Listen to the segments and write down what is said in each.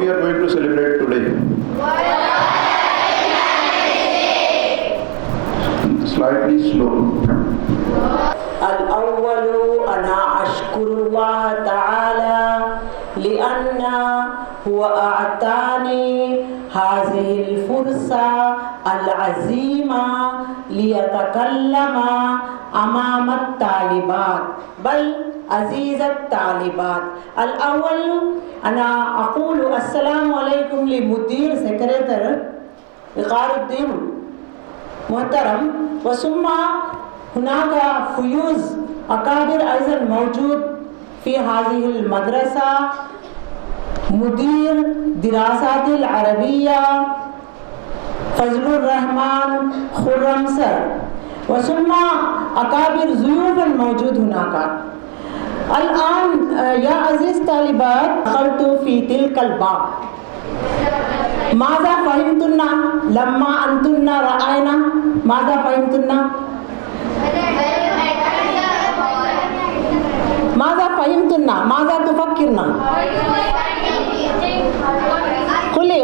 we are going to celebrate today? Slightly slow. الأول أنا أشكر الله تعالى لأن هو أعطاني هذه الفرصة العظيمة ليتكلم أمام الطالبات بل عزيز الطالبات. الأول أنا أقول السلام عليكم لمدير سكرتير إقار الدين محترم، وثم هناك فيوز أكابر أيضا موجود في هذه المدرسة، مدير دراسات العربية فضل الرحمن خرم سر، وثم أكابر ضيوف موجود هناك. الآن يا عزيز طالبات دخلت في تلك الباب، ماذا فهمتن لما أنتن رأينا؟ ماذا فهمتن؟ ماذا فهمتن؟ ماذا تفكرن؟ خلي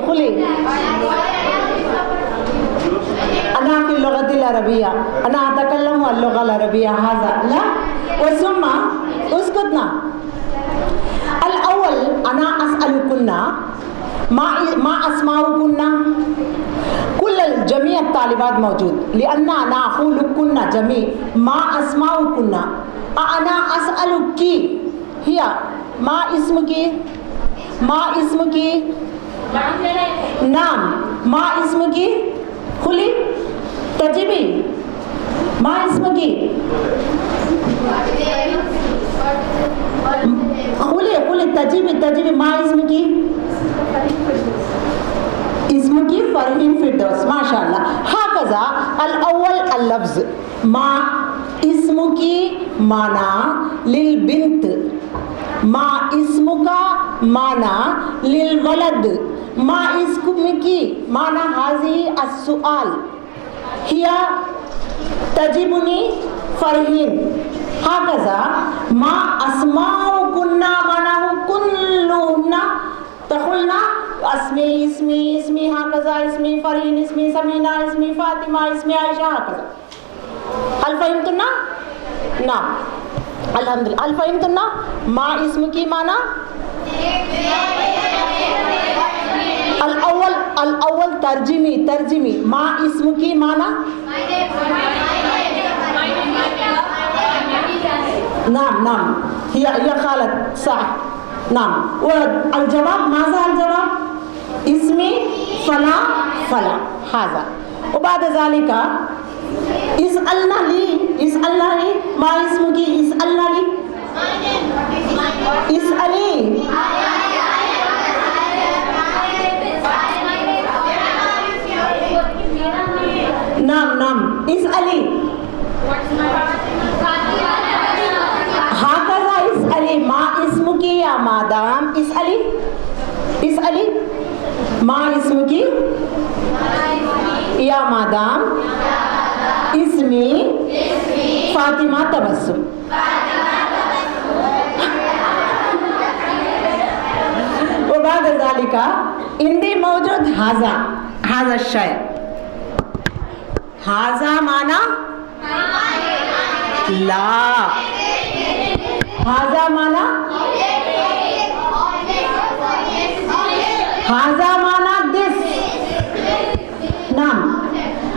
أنا في اللغة العربية، أنا أتكلم اللغة العربية هذا لا، وثم اسكتنا. الأول أنا أسألكن ما أسماؤكن؟ كل جميع الطالبات موجود، لأن أنا أقول لكن جميع ما أسماؤكن. أنا أسألك هي ما اسمك؟ ما اسمك؟ نعم ما اسمك؟ خلي تجيبي ما اسمك؟ خلي تجيبي ما اسمك؟ اسمك فرحين فردوس ما شاء الله. هكذا الأول اللفظ ما اسمك معنى للبنت، ما اسمك معنى للولد، ما اسمك معنى هذه السؤال، هي تجيبني فرحين. هكذا ما أسماؤكن معناه كلهن تقولن اسمي هكذا، اسمي فرحين، اسمي سمينة، اسمي فاطمة، اسمي عائشة، هكذا. هل فهمتن؟ نعم الحمد لله. هل فهمتن ما اسمك معنى؟ الأول ترجمي ما اسمك معنى؟ نعم هي خالد صح. نعم والجواب ماذا الجواب؟ اسمي فلا هذا. وبعد ذلك اسألنا لي ما اسمك؟ اسألنا لي اسألي. نعم اسألي هكذا. اسألي ما اسمك يا مدام؟ اسألي ما اسمك يا مدام؟ اسمي فاطمة تبسم. وبعد ذلك عندي موجود هذا الشيء. هذا معنى لا، هذا معنى this. نعم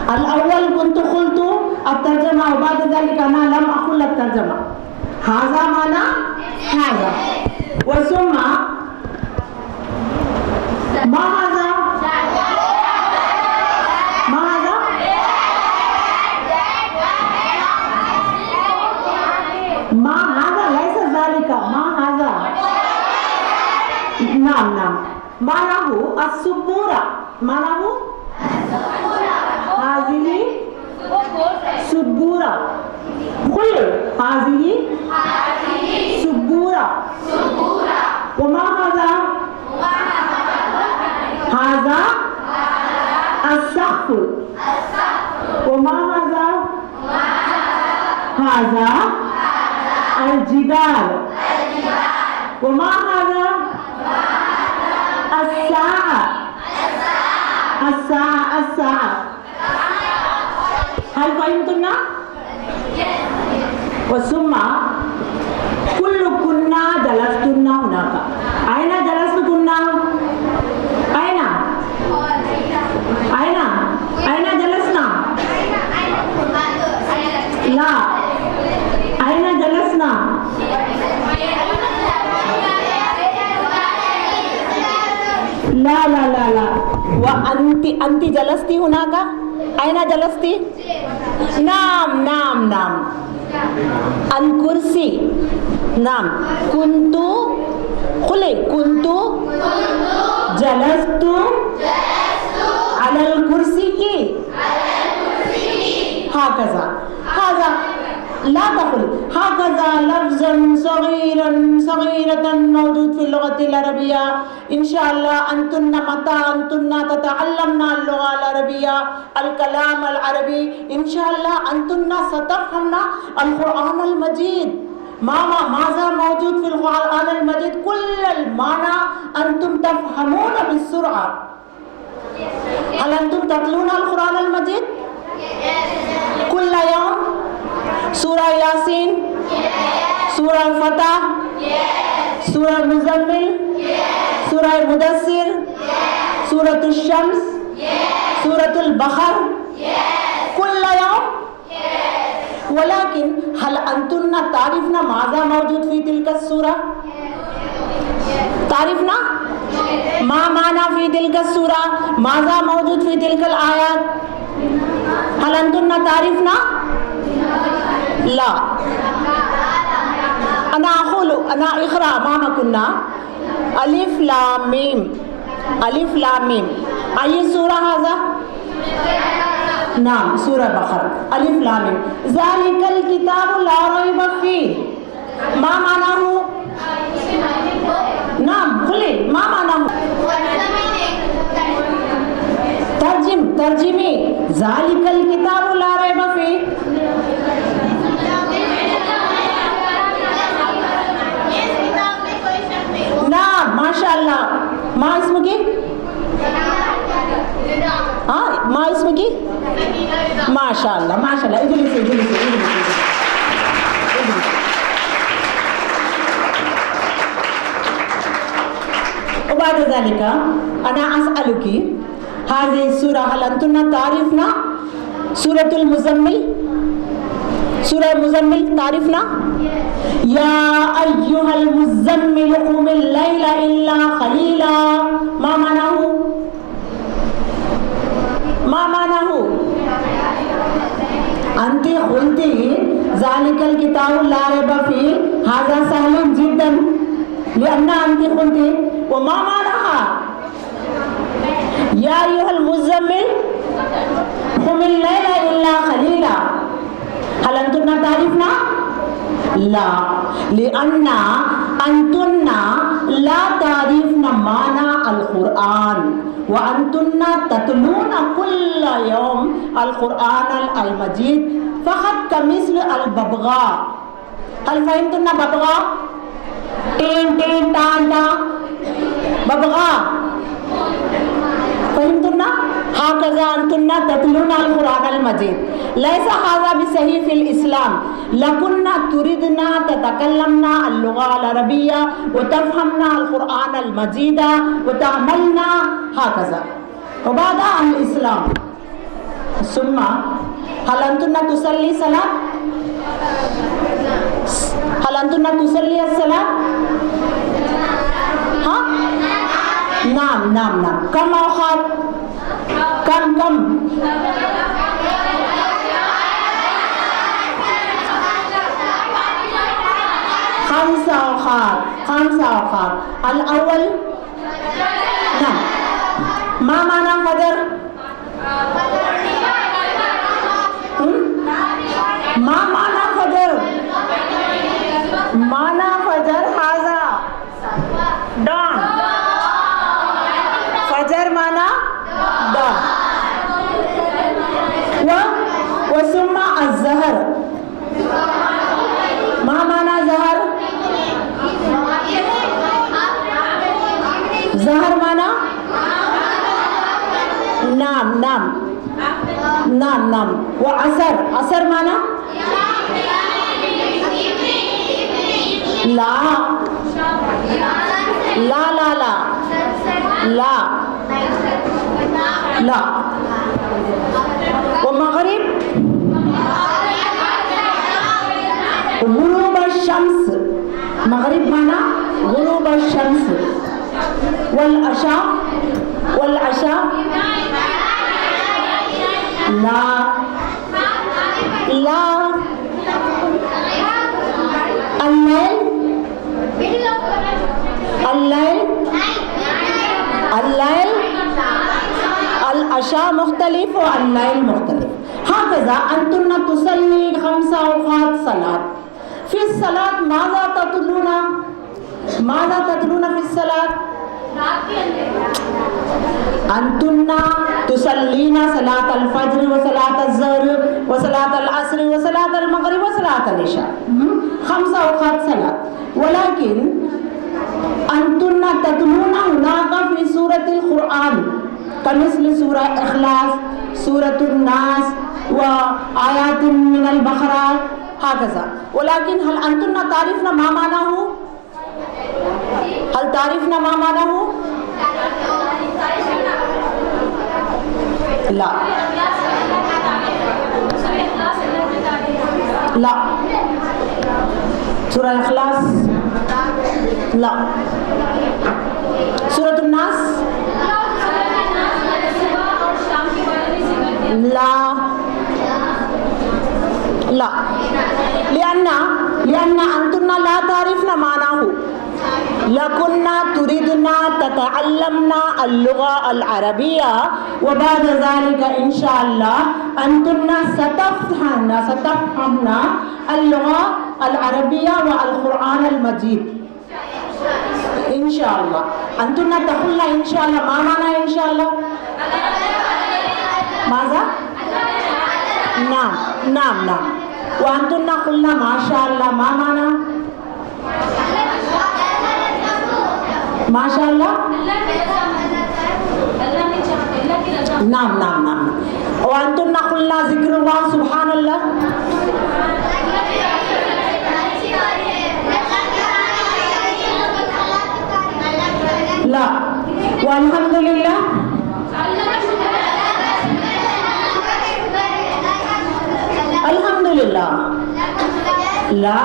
الأول كنت قلت الترجمة وبعد ذلك أنا لم أقل الترجمة. هذا معنى هذا، وثم ما هذا؟ ما هذا ليس ذلك، ما هذا. نعم معناه السبورة، معناه هذه سبورة. قل هذه سبورة. وما هذا؟ هذا السقف. وما هذا؟ هذا الجدار. وما هذا؟ السقف. الساعة هل فهمتنا؟ وثم كل كنا جلستنا هناك أين جلستكنا؟ أين جلسنا؟ لا أين جلسنا؟ لا وأنت جلستي هناك؟ أين جلستي؟ نعم الكرسي نعم كنت جلست على الكرسي هكذا هذا لا تقل هكذا لفظا صغيرة موجود في اللغة العربية. إن شاء الله أنتن تتعلمن اللغة العربية الكلام العربي إن شاء الله أنتن ستفهمن القرآن المجيد. ماذا موجود في القرآن المجيد؟ كل المعنى أنتم تفهمون بسرعة. هل أنتم تتلون القرآن المجيد؟ كل يوم سورة ياسين سورة الفتح سورة المزمل سورة المدثر سورة الشمس سورة البقر كل يوم. ولكن هل أنتن تعرفن ماذا موجود في تلك السورة؟ تعرفنا ما معنى في تلك السورة؟ ماذا موجود في تلك الآيات؟ هل أنتن تعرفنا؟ لا أنا اقرأ أمامكن ألف لام ميم أي سورة هذا؟ نعم سورة بقرة ألف لام ميم. ذلك الكتاب لا ريب فيه ما معناه؟ نعم قولي ما معناه؟ ترجمي ذلك الكتاب لا ريب فيه. نعم ما شاء الله. ما اسمك؟ ما اسمك؟ ما شاء الله اجلسي. وبعد ذلك أنا أسألك هذه السورة هل أنتن تعرفنا؟ سورة المزمل تعرفنا؟ يا أيها المزمل قم الليل إلا قليلا ما معناه؟ أنت قلت ذلك الكتاب لا ريب فيه هذا سهل جدا لأن أنت قلت وما معناها؟ يا أيها المزمل قم الليل إلا قليلا. هل أنتن تعرفنا؟ لا لأن أنتن لا تعرفن معنى القرآن وأنتن تتلون كل يوم القرآن المجيد فقط كمثل الببغاء. هل فهمتن ببغاء؟ تين تاندا ببغاء فهمتن؟ هكذا أنتن تتلون القرآن المجيد. ليس هذا بصحيح في الإسلام. لكنا تريدنا تتكلمنا اللغة العربية وتفهمنا القرآن المجيد وتعملنا هكذا. وبعد الإسلام ثم هل أنتن تصلي صلاة؟ هل أنتن تصلي الصلاة؟ نعم كم أوقات؟ كم 5 أوقات. الأول نعم ما معنى فجر؟ ما معنى فجر؟ معنى فجر هذا dawn. فجر معنى dawn. وثم الزهر ما معنى زهر؟ زهر معنى नाम नाम नाम नाम व असर असर माना ला ला ला ला ला ला व मगरिब गुरूब शम्स मगरिब माना गुरूब शम्स वल अशा ला ला अल्लैल अल्लैल अल्लैल अल अशा मुख्तलिफ व अल्लैल मुख्तलिफ هكذا أنتن تصلي 5 أوقات صلاة في الصلاة ماذا تتلون في الصلاة أنتن تصلين صلاة الفجر وصلاة الظهر وصلاة العصر وصلاة المغرب وصلاة العشاء 5 أوقات صلاة ولكن أنتن تتلون هناك في سورة القرآن كمثل سورة إخلاص سورة الناس وآيات من البقرة هكذا ولكن هل أنتن تعرفن ما معناه؟ هل تعرفن ما معناه؟ لا لا سورة الإخلاص لا سورة الناس لا لا لأن أنتن لا تعرفن معناه لكنا تريدنا تتعلمنا اللغة العربية وبعد ذلك إن شاء الله أنتن ستفهمن اللغة العربية والقرآن المجيد إن شاء الله أنتن تقولن إن شاء الله ما معنى إن شاء الله؟ ماذا؟ نعم نعم نعم وأنتن قلنا ما شاء الله ما معنى؟ ما شاء الله نعم نعم نعم وأنتن قلنا ذكر الله سبحان الله لا والحمد لله الحمد لله لا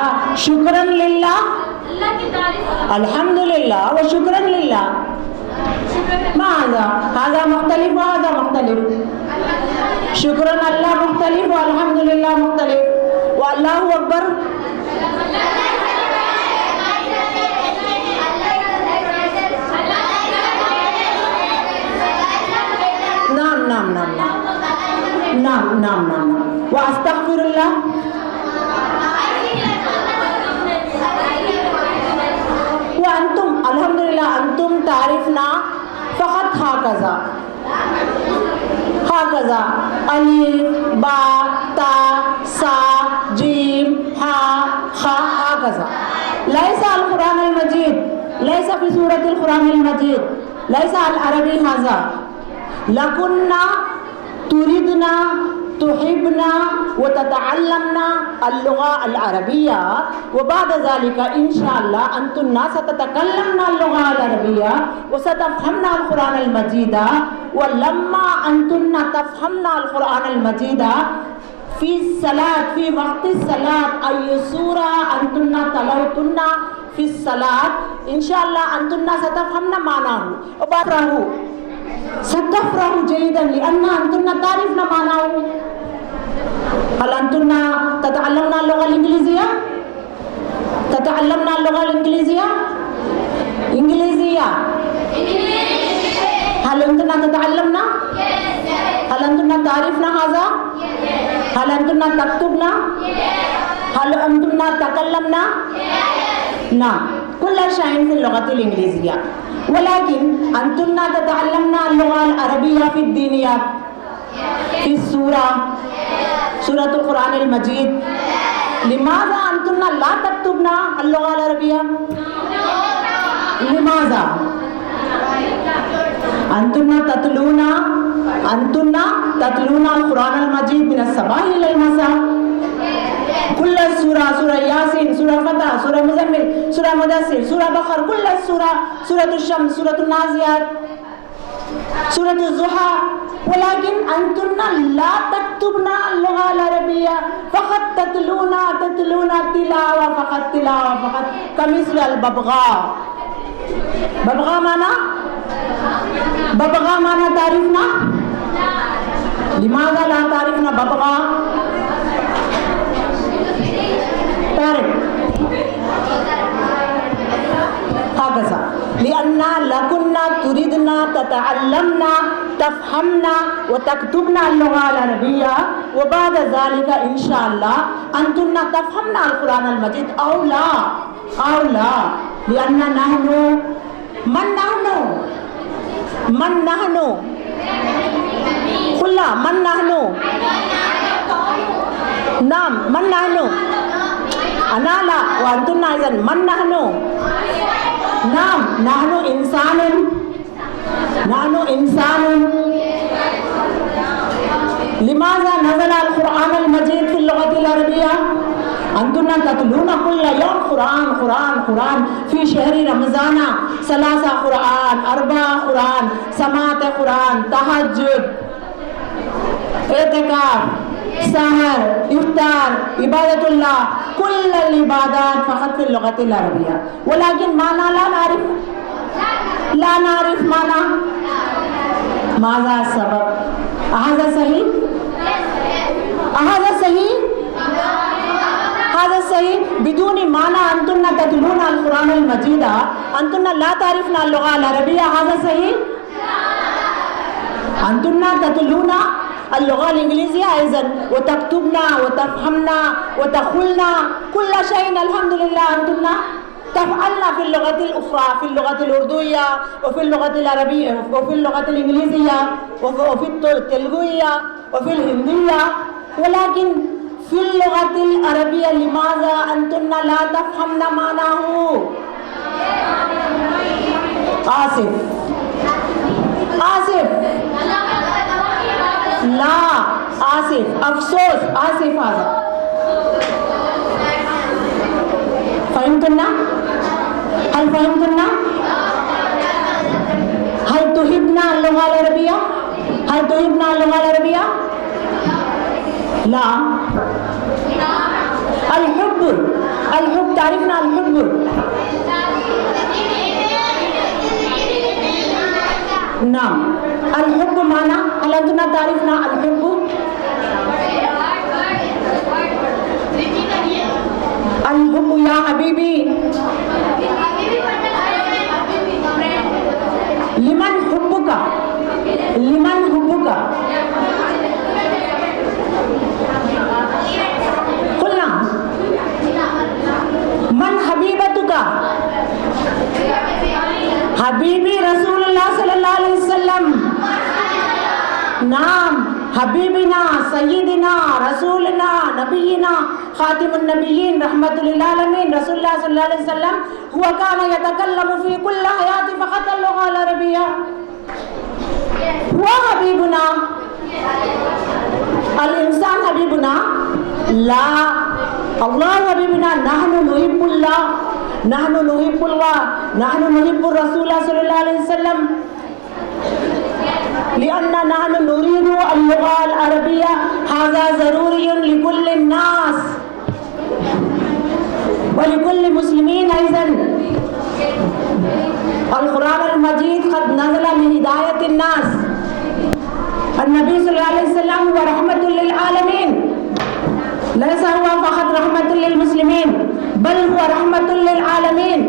شكرا لله الحمد لله وشكرا لله ما هذا مختلف وهذا مختلف شكرا الله مختلف والحمد لله مختلف والله أكبر نعم نعم نعم نعم نعم نعم وأستغفر الله وأنتم الحمد لله أنتم تعرفنا فقط هكذا ألف با تا سا جيم ها خا هكذا ليس القرآن المجيد ليس في سورة القرآن المجيد ليس العربي هذا لكنا تريدنا تحبنا وتتعلمنا اللغة العربية وبعد ذلك إن شاء الله أنتن ستتكلمن اللغة العربية وستفهمن القرآن المجيد ولما أنتن تفهمن القرآن المجيد في الصلاة في وقت الصلاة أي سورة أنتن تلوتن في الصلاة إن شاء الله أنتن ستفهمن معناه وبعده ستفرح جيدا لأن أنتن تعرفن معناه هل أنتن تتعلمن اللغة الإنجليزية؟ تتعلمن اللغة الإنجليزية؟ إنجليزية هل أنتن تتعلمن؟ هل أنتن تعرفن هذا؟ هل أنتن تكتبن؟ هل أنتن تتكلمن؟ نعم كل شيء في اللغة الإنجليزية ولكن أنتن تتعلمن اللغة العربية في الدينيات في سورة القرآن المجيد لماذا أنتن لا تكتبن اللغة العربية؟ لماذا؟ أنتن تتلون अंतुन्ना ततलूना कुरान अल मजीद मिन अस्सबाह इलल मसा कुल्ल सूरा सूरा यासीन सूरा फतह सूरा मुज़म्मिल सूरा मुदस्सिर सूरा बकर कुल्ल सूरा सूरतुश शम्स सूरतुन नाज़ियात सूरतुज़ ज़ुहा वलाकिन अंतुन्ना ला तक्तुबना अल-लुग़ा अल-अरबिय्या फ़क़त ततलूना तिलावा फ़क़त कमिस्ल अल-बबग़ा। बबग़ा माना तारीफ ना लिमाज़ा ला तारीफ ना बबग़ा पैरट हाकज़ा लिअन्ना लकुन्ना तुरिदना ततअल्लमना तफ़हमना व तक्तुबना अल-लुग़ा अल-अरबिय्या व बाद ज़ालिका इंशाअल्लाह अंतुन्ना तफ़हमना अल-कुरान अल-मजीद औला लिअन्ना नहनु मन नहनु खुल्ला मन नहनु नाम मन नहनु अनाला व अंतुन्ना इज़न मन नहनु नाम नहनु इंसानुन लिमाज़ा नज़ला अल-कुरान अल-मजीद फ़िल लुग़ति अल-अरबिय्या अंतुन्ना ततलूना कुल्ल यौम कुरान फ़ी शहरी रमज़ाना सलासा कुरान अरबा कुरान समात कुरान तहज्जुद एतिकाफ़ सहर इफ्तार इबादतुल्लाह कुल्ल इबादात फ़क़त फ़िल लुग़ति अल-अरबिय्या वलाकिन माना ला नारिफ माना माज़ा सबब अहाज़ा सही बिदूनी माना अंतुन्ना ततलूना अल-कुरान अल-मजीदा अंतुन्ना ला तारिफना अल-लुग़ा अल-अरबिय्या हाज़ा सही अंतुन्ना ततलूना अल-लुग़ा अल-इंग्लिज़िया अइज़न व तक्तुबना व तफ़हमना व तक़ुलना कुल्ल शैइन अल्हम्दुलिल्लाह अंतुन्ना तफ़अलना फ़िल लुग़ति अल-उख़रा फ़िल लुग़ति अल-उर्दुय्या व फ़िल लुग़ति अल-अरबिय्या व फ़िल लुग़ति अल-इंग्लिज़िया व फ़िल तेलुगुय्या व फ़िल हिंदिय्या वलाकिन फ़िल लुग़ति अल-अरबिय्या लिमाज़ा अंतुन्ना ला तफ़हमना मानाहु आसिफ ला आसिफ अफ़सोस आसिफ हाज़ा फ़हिमतुन्ना हल फ़हिमतुन्ना हल तुहिब्ना अल-लुग़ा अल-अरबिय्या ला अल-हुब्ब तारीफ़ना अल-हुब्ब नाम अल-हुब्ब माना हल अंतुन्ना तारीफ़ना अल-हुब्ब अल-हुब्ब या हबीबी लिमन हुब्बुका खुल्ना मन हबीबतुका हबीबी रसूलुल्लाह सल्लल्लाहु अलैहि वसल्लम नाम हबीबिना सय्यिदिना रसूलना नबीना खातिमुन नबिय्यीन रहमतुल लिल आलमीन रसूलुल्लाह सल्लल्लाहु अलैहि वसल्लम हुआ काना यतकल्लमु फी कुल्ली हयाति फ़क़त अल-लुग़ा अल-अरबिय्या हुआ हबीबुना अल-इंसान हबीबुना ला अल्लाह हबीबुना नहनु नुहिब्बुल्लाह नहनु नुहिब्बुर रसूल सल्लल्लाहु अलैहि वसल्लम लिअन्ना नहनु नुरीदु अल-लुग़ा अल-अरबिय्या हाज़ा ज़रूरियुन लिकुल्लि नास व लिकुल्लि मुस्लिमीन अइज़न अल-कुरान अल-मजीद क़द नज़ला लिहिदायतिन नास अन्नबी सल्लल्लाहु अलैहि वसल्लम व रहमतुल लिल आलमीन लैसा हुवा फ़क़त रहमतुल लिल मुस्लिमीन बल हुवा रहमतुल लिल आलमीन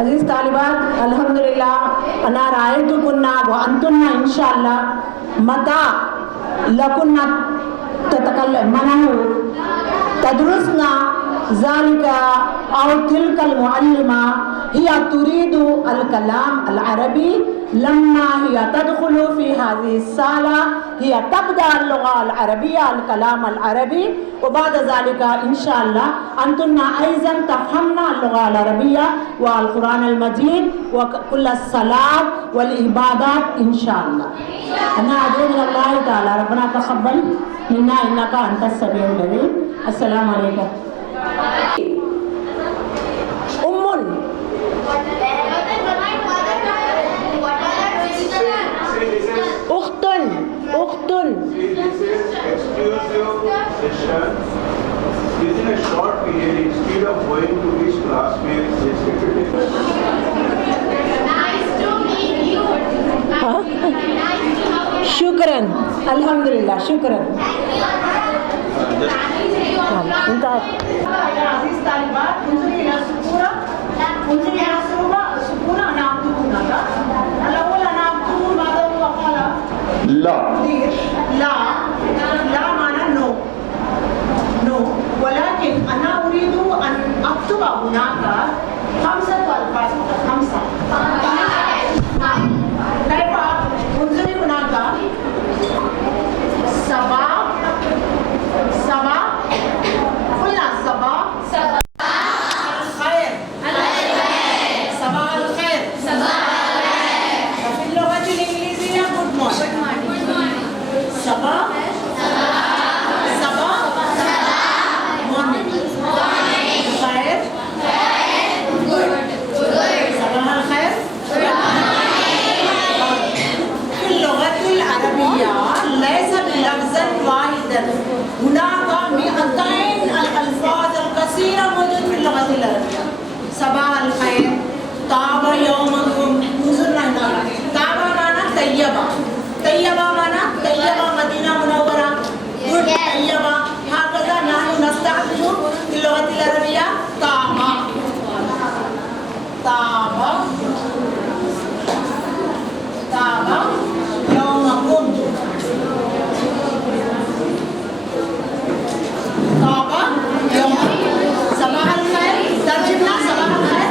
अजीज तालिबात अल्हम्दुलिल्लाह अना रायतुकुन्ना व अंतुन्ना इंशाअल्लाह मता लकुन्ना ततकल्लमना तदरुसना ज़ालिका औ तिलकल मुअल्लिमा हिया तुरीदु अल कलाम अल अरबी लम्मा हिया तदखुलु फी हाज़िहि साला हिया तब्दा अल लुग़ा अल अरबिय्या अल कलाम अल अरबी व बाद ज़ालिका इंशाअल्लाह अंतुन्ना अइज़न तफ़हमना اللغة العربية والقرآن المجيد وكل الصلاة والعبادات إن شاء الله. أنا أدعو إلى الله تعالى ربنا تقبل منا إنك أنت السميع العليم. السلام عليكم. Uktun. This is exclusive session. Within a short period, instead of going to his classmates, Nice to meet you. Nice to know you. Shukran. Alhamdulillah. Shukran. انت يا عزيز طالبات انظري الى السبوره انظري الى السبوره انا اكتب هناك الاول انا اكتب ماذا هو قال لا. لا معنى نو ولكن انا اريد ان اكتب هناك 5 الفاظ خمسه كيف انظري هناك صباح قلنا صباح الخير صباح الخير وفي اللغة الإنجليزية good morning صباح morning خير good صباح الخير في اللغة العربية ليس بلفظ واحد هناك 200 الألفاظ الكثيرة موجودة في اللغة العربية. صباح الخير طاب يومكم انظرنا هنا طاب معنى طيبة معنى طيبة مدينة منورة good طيبة هكذا نحن نستخدم في اللغة العربية طاب يومكم صباح الخير ترجمنا صباح الخير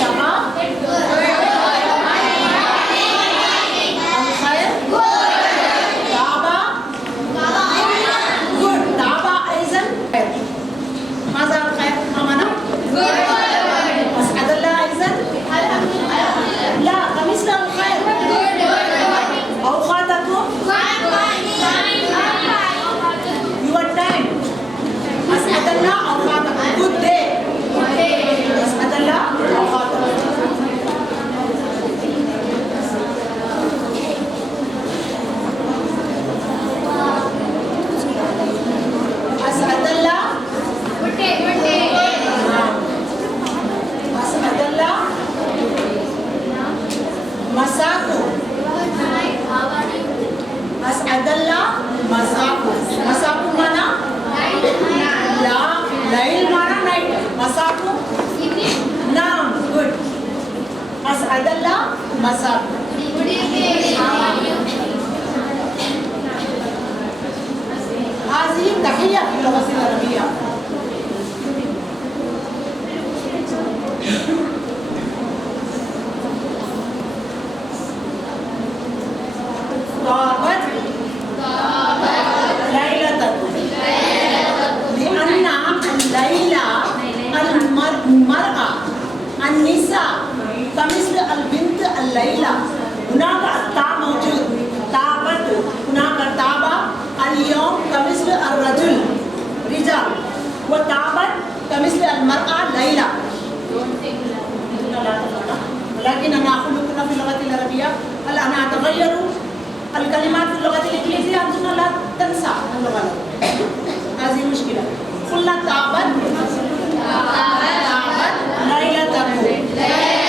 صباح الخير طابة أيضا ماذا الخير أمانة أسعد الله أيضا لا كمثل الخير أوقاتكم your time أسعد الله أوقاتكم good day أسعد الله أوقاتكم أسعد الله Good day. أسعد الله مساكم أسعد الله مساكم mana لا ليل mana night مساكم نعم good أسعد الله مساكم هذه تحية في اللغة العربية طابت ليلة لأن الليلة المرأة النساء كمثل البنت الليلة هناك التاء موجود طابت هناك طابة اليوم كمثل الرجل رجال وطابت كمثل المرأة ليلى ولكن أنا أقول لكم في اللغة العربية هل أنا أتغير الكلمات في اللغة الإنجليزية أنتم لا تنسى اللغة هذه مشكلة قلنا طابت ليلتكم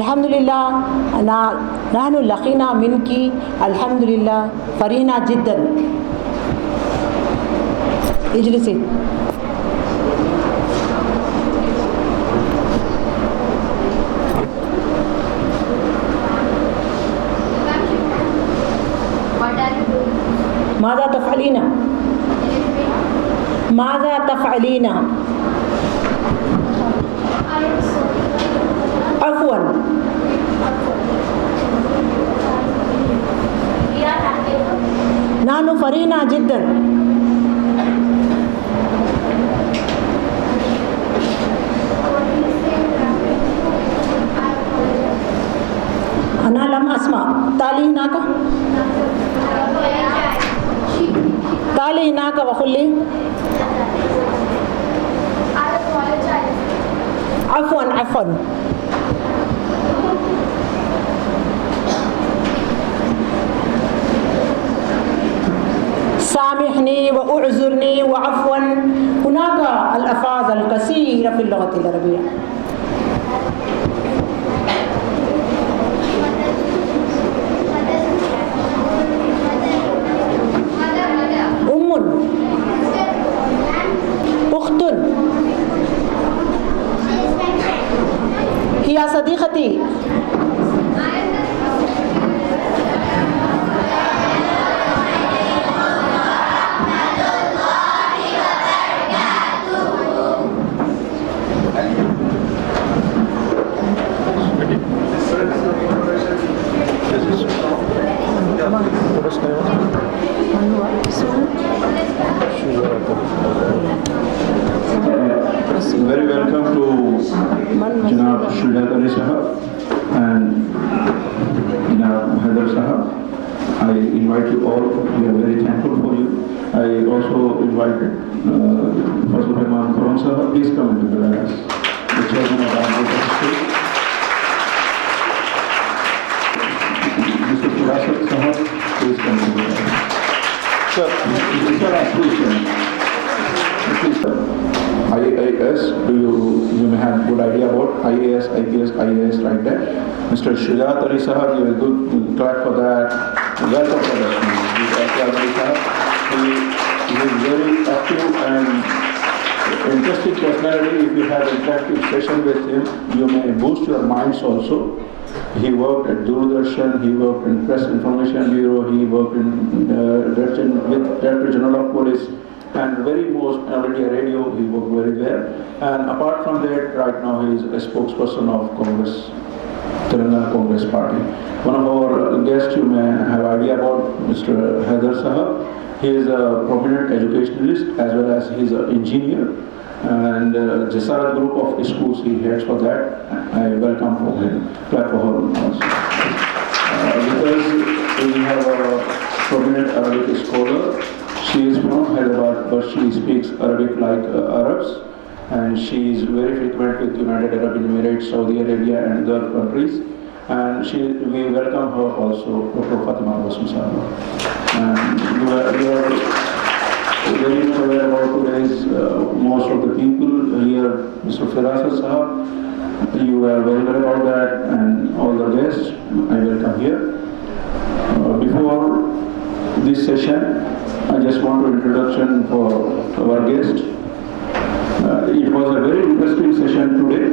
अल्हम्दुलिल्लाह नहनु लकीना मिनकी अल्हम्दुलिल्लाह फरीना जिद्दन। इजलिसी। माज़ा तफ़अलीना माज़ा तफ़अलीना अफ़वन नानु फरीना जिद्दन। अना लम अस्मा ताली नाका वखुल्ली अफ़वन सामिहनी व उअज़ुरनी व अफ़वन हुनाका अल-अल्फ़ाज़ अल-कसीरा फ़िल लुग़तिल अरबिय्या। उम्मुन उख्तुन हिया सदीक़ती Very welcome to Janab Shujaat Ali Sahab and Janab Haider Sahab. I invite you all. We are very thankful for you. I also invited Fazlur Rahman Quran Sahab. Please come into the dais. The chairman of our state. Mr. Firasat Sahab, please come into the dais. Sir, please, sir. IAS, you may have good idea about IAS, IPS, IAS, right there. Mr. Shujaat Ali Sahab, you have a good clap for that. Welcome for that. He is very active and interesting personality. If you have interactive session with him, you may boost your minds also. He worked at Doordarshan, he worked in Press Information Bureau, he worked in with Director General of Police, and very most All India Radio, he worked very well. And apart from that, right now he is a spokesperson of Congress, Telangana Congress Party. One of our guests you may have idea about Mr. Haider Sahab. He is a prominent educationalist as well as he is an engineer. And Jasarat group of schools he heads for that. I welcome for him. Clap for her also. Because we have a prominent Arabic scholar. She is from Hyderabad, but she speaks Arabic like Arabs, and she is very frequent with United Arab Emirates, Saudi Arabia, and other countries. And we welcome her also, Dr. Fatima Basum Sahab. And you are very much aware about today's most of the people here, Mr. Firasat Sahab. You are very well about that, and all the guests I welcome here. Before this session, I just want to introduction for our guest. It was a very interesting session today.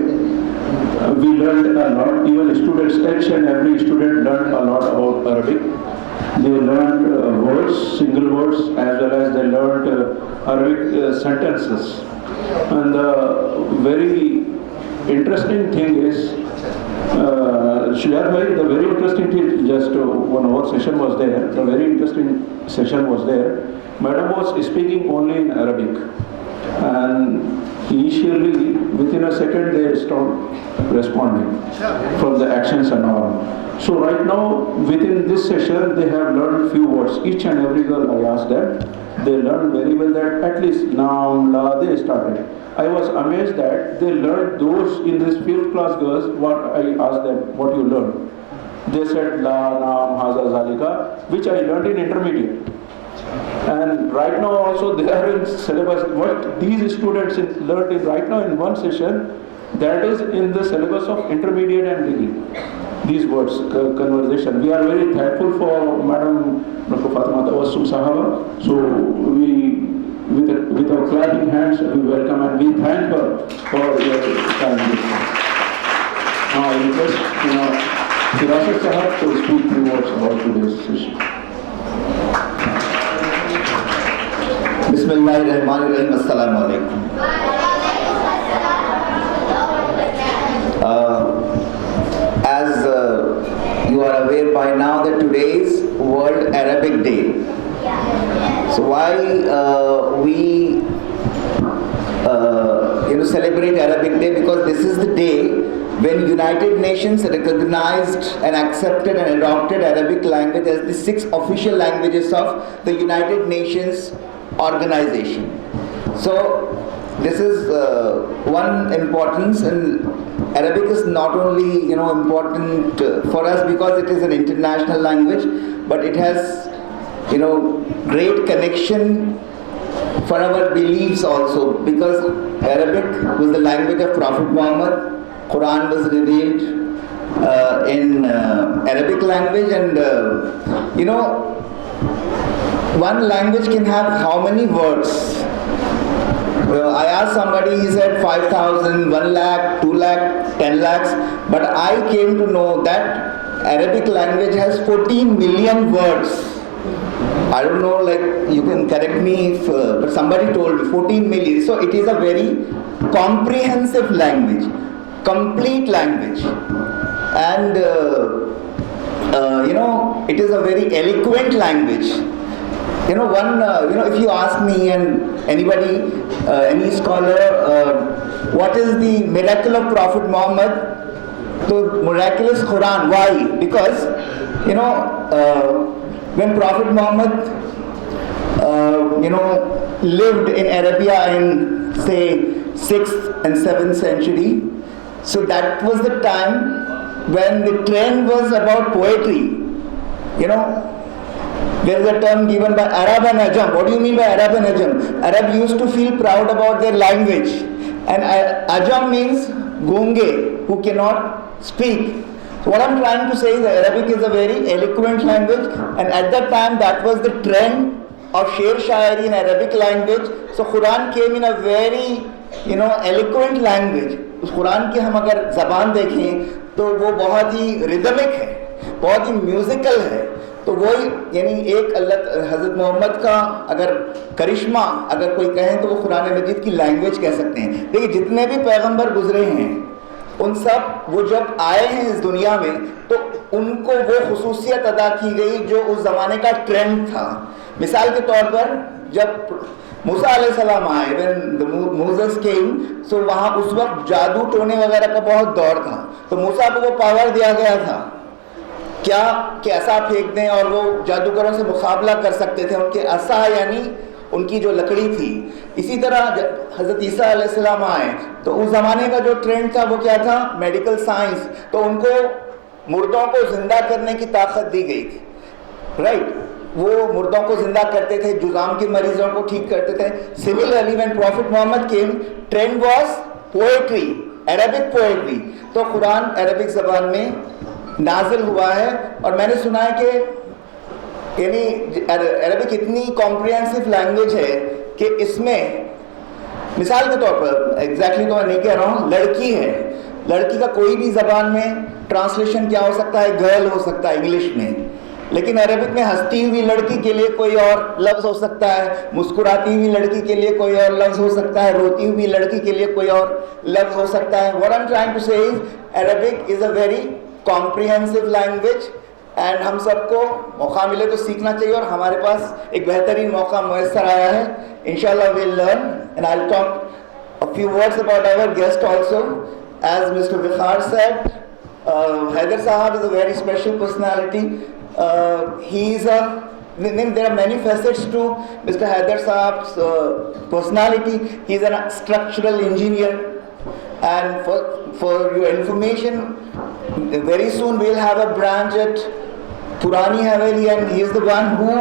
We learned a lot, even students, each and every student learned a lot about Arabic. They learned words, single words, as well as they learned Arabic sentences. And the very interesting thing is, Shujaat bhai, the very interesting thing, just one hour session was there, the very interesting session was there. Madam was speaking only in Arabic. And initially, within a second, they stopped responding from the actions and all. So right now, within this session, they have learned few words. Each and every girl I asked them, they learned very well that at least now, la, they started. I was amazed that they learned those in this 5th class girls, what I asked them, what you learned. They said la, naam, haza, zalika, which I learned in intermediate. And right now also they are in syllabus. What these students learned in right now in one session, that is in the syllabus of intermediate and degree. These words, conversation. We are very thankful for Madam Dr. Fatima Tawassum Sahaba. So with our clapping hands, we welcome and we thank her for your kind. Now I request Firasat Sahab to speak few words about today's session. Bismillahirrahmanirrahim. Assalamu alaikum. As you are aware by now that today is World Arabic Day. So why we celebrate Arabic Day? Because this is the day when United Nations recognized and accepted and adopted Arabic language as the 6 official languages of the United Nations organization. So this is one importance, and Arabic is not only important for us because it is an international language, but it has great connection for our beliefs also, because Arabic was the language of Prophet Muhammad. Quran was revealed in Arabic language, and one language can have how many words? I asked somebody, he said 5,000, 1 lakh, 2 lakh, 10 lakhs, but I came to know that Arabic language has 14 million words. I don't know, you can correct me if, but somebody told me 14 million. So it is a very comprehensive language, complete language, and it is a very eloquent language. If you ask me and anybody, any scholar, what is the miracle of Prophet Muhammad? The miraculous Quran. Why? Because, when Prophet Muhammad, lived in Arabia in, say, 6th and 7th century, so that was the time when the trend was about poetry. There is a term given by Arab and Ajam. What do you mean by Arab and Ajam? Arab used to feel proud about their language, and Ajam means gunge, who cannot speak. So what I'm trying to say is that Arabic is a very eloquent language, and at that time that was the trend of Sher Shairi in Arabic language. So Quran came in a very eloquent language. उस कुरान की हम अगर ज़बान देखें तो वो बहुत ही rhythmic है, बहुत ही म्यूज़िकल है. तो वही एक अल्लाह हज़रत मोहम्मद का अगर करिश्मा अगर कोई कहें तो वो कुरान मजीद की लैंग्वेज कह सकते हैं. देखिए जितने भी पैगंबर गुजरे हैं उन सब वो जब आए हैं इस दुनिया में तो उनको वो खुसूसियत अदा की गई जो उस ज़माने का ट्रेंड था. मिसाल के तौर पर जब मूसा अलैहिस्सलाम आए, when Moses came, so वहाँ उस वक्त जादू टोने वगैरह का बहुत दौर था. तो मूसा को वो पावर दिया गया था क्या कि असा फेंक दें और वो जादूगरों से मुकाबला कर सकते थे. उनके असा यानी उनकी जो लकड़ी थी. इसी तरह हज़रत ईसा अलैहिस्सलाम आए तो उस ज़माने का जो ट्रेंड था वो क्या था? Medical science. तो उनको मुर्दों को जिंदा करने की ताकत दी गई थी. राइट, वो मुर्दों को जिंदा करते थे, जुज़ाम के मरीजों को ठीक करते थे. Similarly when prophet Mohammed came, trend was poetry, Arabic poetry. तो कुरान अरबिक ज़बान में नाजिल हुआ है. और मैंने सुना है कि अरबिक इतनी कॉम्प्रिहेंसिव लैंग्वेज है कि इसमें मिसाल के तौर पर एग्जैक्टली तो मैं नहीं कह रहा हूँ, लड़की है, लड़की का कोई भी ज़बान में ट्रांसलेशन क्या हो सकता है? गर्ल हो सकता है इंग्लिश में. लेकिन अरबिक में हंसती हुई लड़की के लिए कोई और लफ्ज़ हो सकता है, मुस्कुराती हुई लड़की के लिए कोई और लफ्ज़ हो सकता है, रोती हुई लड़की के लिए कोई और लफ्ज़ हो सकता है. What I am trying to say is Arabic is a very comprehensive language, and हम सबको मौका मिले तो सीखना चाहिए. और हमारे पास एक बेहतरीन मौका मैसर आया है. इंशाल्लाह we'll learn, and I'll talk a few words about our guest also. As Mr. Vikhar said, Haider Sahab is a very special personality. There are many facets to Mr. Haider Sahab's personality. He is a structural engineer, and for your information, very soon we'll have a branch at Purani Haveli, and he is the one who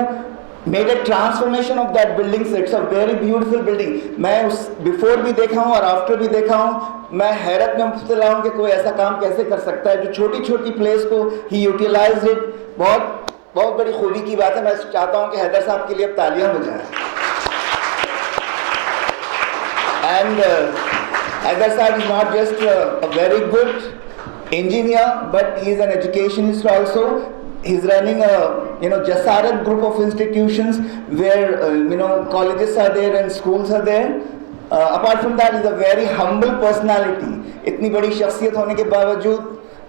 made a transformation of that building. So it's a very beautiful building. मैं उस before भी देखा हूँ और after भी देखा हूँ. मैं हैरत में मुब्तला हूँ कि कोई ऐसा काम कैसे कर सकता है जो छोटी छोटी प्लेस को he utilized it. बहुत बड़ी खूबी की बात है. मैं चाहता हूँ कि हैदर साहब के लिए अब तालियां हो जाएं. And Haidar Saab is not just a very good engineer, but he is an educationist also. He's running a Jasarat group of institutions where colleges are there and schools are there. Apart from that, he's a very humble personality. इतनी बड़ी शख्सियत होने के बावजूद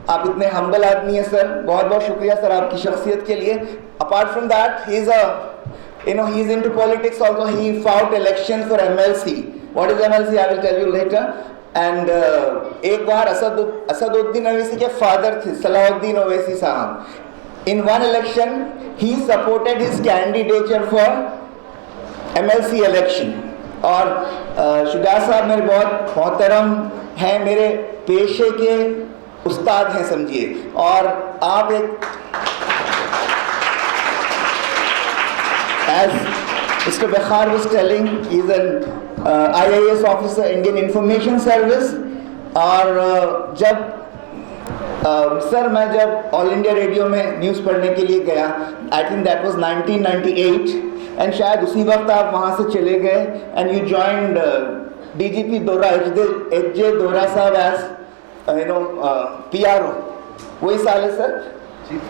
आप इतने humble आदमी हैं सर. बहुत बहुत शुक्रिया सर आपकी शख्सियत के लिए. Apart from that, he's into politics also. He fought elections for MLC. What is MLC? I will tell you later. And एक बार असदुद्दीन ओवैसी के फादर थे सलाहुद्दीन ओवैसी साहब. In one election, he supported his candidature for MLC election. और शुजा साहब मेरे बहुत मोहतरम हैं, मेरे पेशे के उस्ताद हैं समझिए. और आप एक as Mr. Bekhar was telling, he is an IAS officer, Indian Information Service. और जब सर मैं जब ऑल इंडिया रेडियो में न्यूज़ पढ़ने के लिए गया, I think that was 1998, and शायद उसी वक्त आप वहाँ से चले गए एंड यू जॉइंड DGP दोरा HJ दोरा साहब एज PRO. वही साल है सर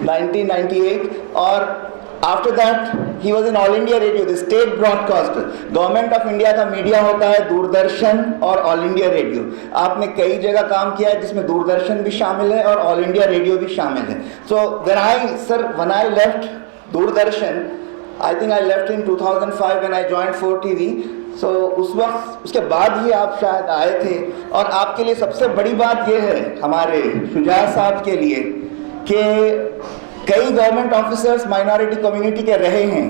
1998. और after that he was in all India radio, the state broadcaster. Government of India का मीडिया होता है दूरदर्शन और ऑल इंडिया रेडियो. आपने कई जगह काम किया है जिसमें दूरदर्शन भी शामिल है और ऑल इंडिया रेडियो भी शामिल है. सो when I left Doordarshan, I think I left in 2005 when I joined 4TV. So उस वक्त उसके बाद ही आप शायद आए थे. और आपके लिए सबसे बड़ी बात यह है हमारे शुजा साहब के लिए कि कई गवर्नमेंट ऑफिसर्स माइनॉरिटी कम्युनिटी के रहे हैं,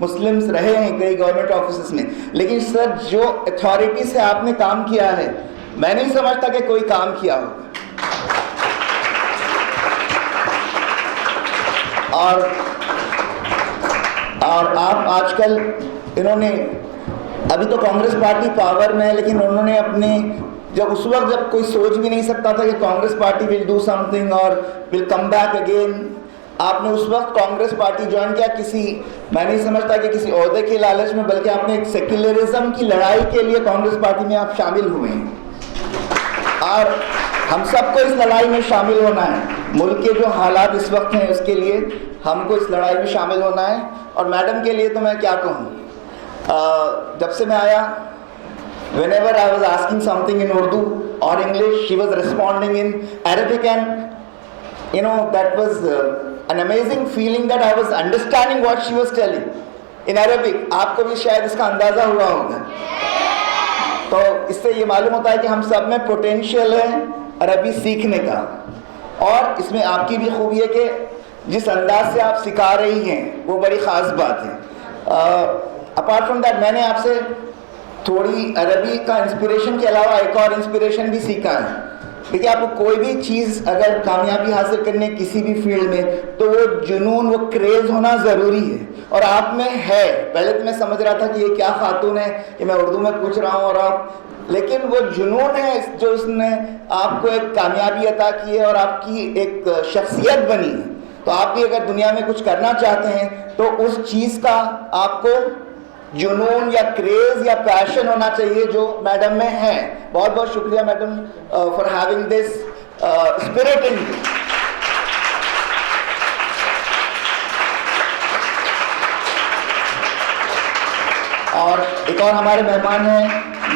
मुस्लिम्स रहे हैं कई गवर्नमेंट ऑफिसर्स में. लेकिन सर जो अथॉरिटी से आपने काम किया है, मैं नहीं समझता कि कोई काम किया होगा. और आप आजकल इन्होंने अभी तो कांग्रेस पार्टी पावर में है, लेकिन उन्होंने अपने उस वक्त जब कोई सोच भी नहीं सकता था कि Congress party will do something और विल कम बैक अगेन, आपने उस वक्त कांग्रेस पार्टी ज्वाइन किया. मैं नहीं समझता कि किसी ओहदे के लालच में, बल्कि आपने एक सेक्युलरिज्म की लड़ाई के लिए कांग्रेस पार्टी में आप शामिल हुए हैं. और हम सबको इस लड़ाई में शामिल होना है. मुल्क के जो हालात इस वक्त हैं उसके लिए हमको इस लड़ाई में शामिल होना है. और मैडम के लिए तो मैं क्या कहूँ, जब से मैं आया, whenever I was asking something in Urdu or English, she was responding in Arabic, and that was an amazing feeling that I was understanding what she was telling in Arabic. आपको भी शायद इसका अंदाज़ा हुआ होगा. तो इससे ये मालूम होता है कि हम सब में पोटेंशियल है अरबी सीखने का. और इसमें आपकी भी खूबी है कि जिस अंदाज से आप सिखा रही हैं वो बड़ी ख़ास बात है. अपार्ट फ्रॉम दैट, मैंने आपसे थोड़ी अरबी का इंस्पिरेशन के अलावा एक और इंस्पिरेशन भी सीखा है. देखिए, आपको कोई भी चीज़ अगर कामयाबी हासिल करने किसी भी फील्ड में, तो वो जुनून, वो क्रेज़ होना ज़रूरी है. और आप में है. पहले तो मैं समझ रहा था कि ये क्या खातून है कि मैं उर्दू में पूछ रहा हूँ और आप, लेकिन वो जुनून है जो उसने आपको एक कामयाबी अता की है और आपकी एक शख्सियत बनी है. तो आप भी अगर दुनिया में कुछ करना चाहते हैं तो उस चीज़ का आपको जुनून या क्रेज या पैशन होना चाहिए जो मैडम में है. बहुत बहुत शुक्रिया madam for having this spirit in you. और एक और हमारे मेहमान हैं.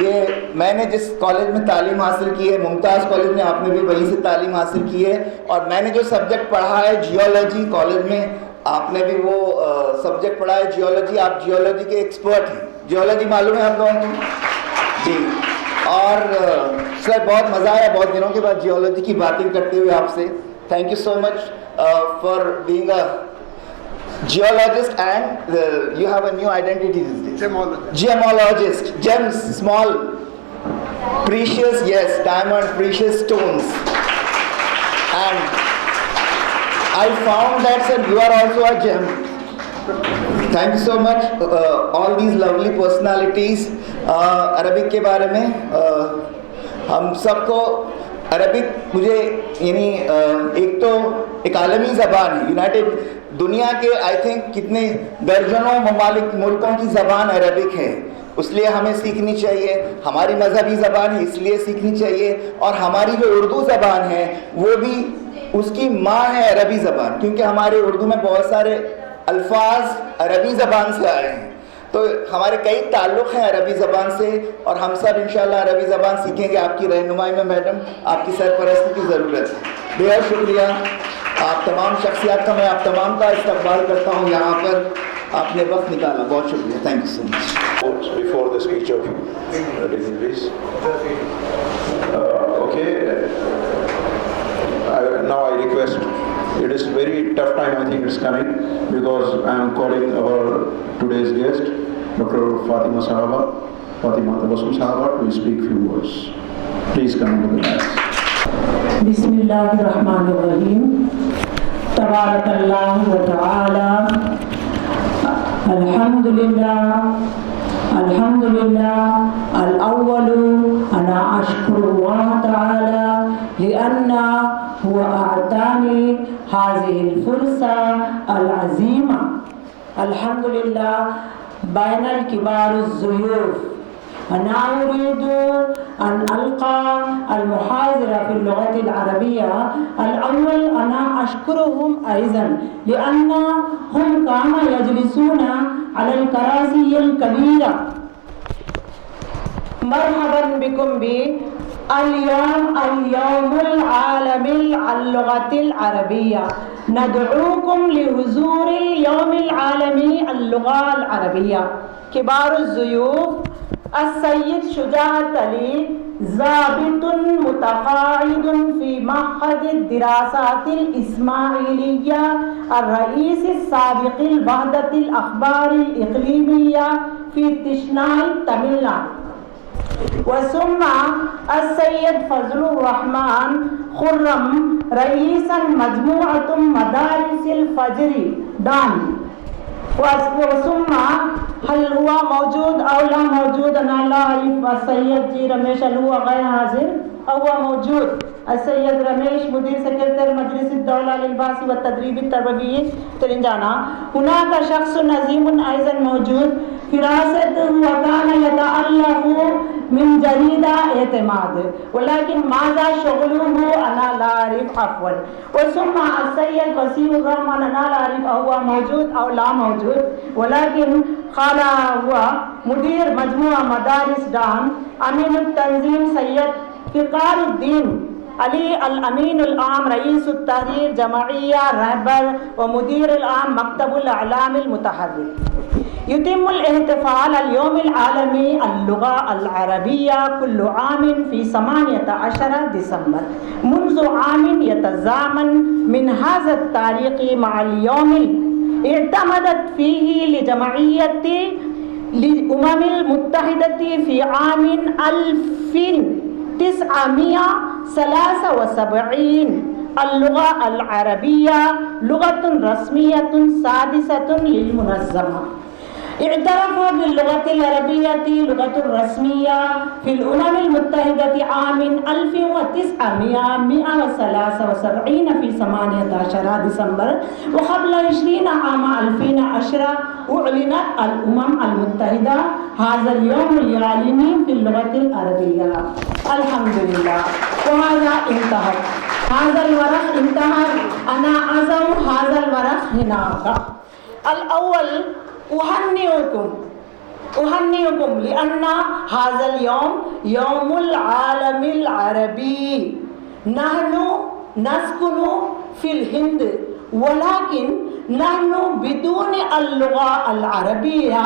ये मैंने जिस कॉलेज में तालीम हासिल की है, मुमताज़ कॉलेज में, आपने भी वहीं से तालीम हासिल की है. और मैंने जो सब्जेक्ट पढ़ा है जियोलॉजी, कॉलेज में आपने भी वो सब्जेक्ट पढ़ा है जियोलॉजी. आप जियोलॉजी के एक्सपर्ट हैं. जियोलॉजी मालूम है आप लोगों को जी. और सर बहुत मज़ा आया बहुत दिनों के बाद जियोलॉजी की बातें करते हुए आपसे. Thank you so much for being a geologist, and you have a new identity these days. Gemologist. Gems, small, precious, yes, diamond, precious stones. And I found that, sir, you are also a gem. Thank you so much all these lovely personalities. Arabic के बारे में हम सबको Arabic मुझे यानी एक तो एक आलमी ज़बान है, यूनाइटेड दुनिया के आई थिंक कितने दर्जनों ममालिक मुल्कों की ज़बान अरबिक है, इसलिए हमें सीखनी चाहिए। हमारी मजहबी ज़बान है इसलिए सीखनी चाहिए, और हमारी जो उर्दू ज़बान है वो भी उसकी माँ है अरबी ज़बान, क्योंकि हमारे उर्दू में बहुत सारे अल्फाज अरबी ज़बान से आए हैं, तो हमारे कई ताल्लुक़ हैं अरबी ज़बान से, और हम सब इंशाल्लाह अरबी ज़बान सीखेंगे। आपकी रहनुमाई में मैडम आपकी सरपरस्ती की ज़रूरत है। बेहद शुक्रिया आप तमाम शख्सियात का, मैं आप तमाम का इस्तकबाल करता हूँ यहाँ पर, आपने वक्त निकाला, बहुत शुक्रिया। Thank you so much. Before the speech of dignitaries. Okay. Now I request, it is very tough time I think it's coming, because I am calling our today's guest, Dr. Fatima Tabassum Sahaba, to speak few words. Please come to the dais. बिस्मिल्लाहिर्रहमानिर्रहीम। तबारकल्लाहु व तआला। अल्हम्दुलिल्लाह अल-अव्वलु अना अश्कुरुल्लाह तआला लिअन्ना हुवा अअतानी हाज़िहिल फुर्सा अल-अज़ीमा। अल्हम्दुलिल्लाह banal किबारुज़्ज़ुयूफ़ أنا أريد أن ألقى المحاضرة في اللغة العربية. الأول أنا أشكرهم أيضا لأنهم كانوا يجلسون على الكراسي الكبيرة. مرحبا بكم اليوم العالمي اللغة العربية. ندعوكم لحضور اليوم العالمي اللغة العربية. كبار الضيوف السيد شجاعة علي، ضابط متقاعد في معهد الدراسات الإسماعيلية، الرئيس السابق الوحدة الأخبار الإقليمية في تشناي تاميلنادو. وثم السيد فضل الرحمن خرم، رئيسا مجموعة مدارس الفجر داني. وثم هل هو موجود أو لا موجود أنا لا أعرف. السيد جي رميش هل هو غير حاضر أو هو موجود؟ السيد رميش مدير سكرتير مجلس الدولة للبحث والتدريب التربوي تلنجانا. هناك شخص عظيم أيضا موجود، فراسة وكان يتألف من جريدة اعتماد، ولكن ماذا شغله أنا لا أعرف عفوا. وثم السيد وسيم الرحمن أنا لا أعرف هو موجود أو لا موجود، ولكن قال هو مدير مجموعة مدارس دان. أمين التنظيم سيد فقار الدين علي الأمين العام، رئيس التحرير جمعية رهبر ومدير العام مكتب الإعلام المتحرك. يتم الاحتفال اليوم العالمي اللغة العربية كل عام في 18 ديسمبر منذ عام يتزامن من هذا التاريخ مع اليوم اعتمدت فيه لجمعية الأمم المتحدة في عام 1973. اللغة العربية لغة رسمية سادسة للمنظمة. اعترف باللغة العربية لغة رسمية في الأمم المتحدة عام 1973 في 18 ديسمبر، وقبل 20 عام 2010 أعلنت الأمم المتحدة هذا اليوم العالمي في اللغة العربية. الحمد لله. وهذا انتهى، هذا الورق انتهى. أنا أضع هذا الورق هناك. الأول أهنئكم لأن هذا اليوم يوم العالم العربي. نحن نسكن في الهند، ولكن نحن بدون اللغة العربية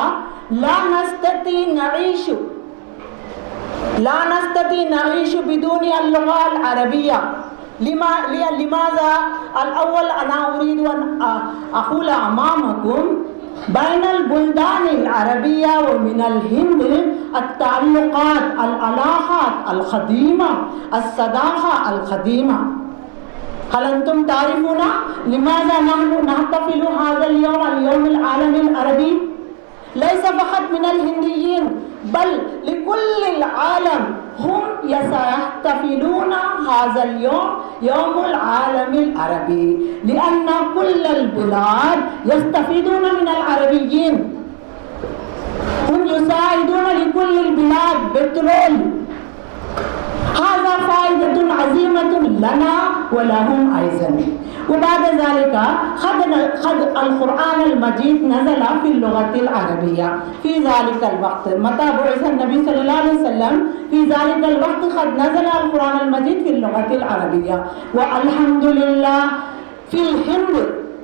لا نستطيع نعيش بدون اللغة العربية. لماذا؟ الأول أنا أريد أن أقول أمامكم بين البلدان العربية ومن الهند التعلقات، العلاقات القديمة، الصداقة القديمة. هل أنتم تعرفون لماذا نحن نحتفل هذا اليوم اليوم العالمي العربي؟ ليس فقط من الهنديين بل لكل العالم هم سيحتفلون هذا اليوم يوم العالم العربي، لأن كل البلاد يستفيدون من العربيين، هم يساعدون لكل البلاد بترول. هذا فائدة عظيمة لنا ولهم أيضا. وبعد ذلك خد القرآن المجيد نزل في اللغة العربية في ذلك الوقت، متى بعث النبي صلى الله عليه وسلم في ذلك الوقت قد نزل القرآن المجيد في اللغة العربية. والحمد لله في الهند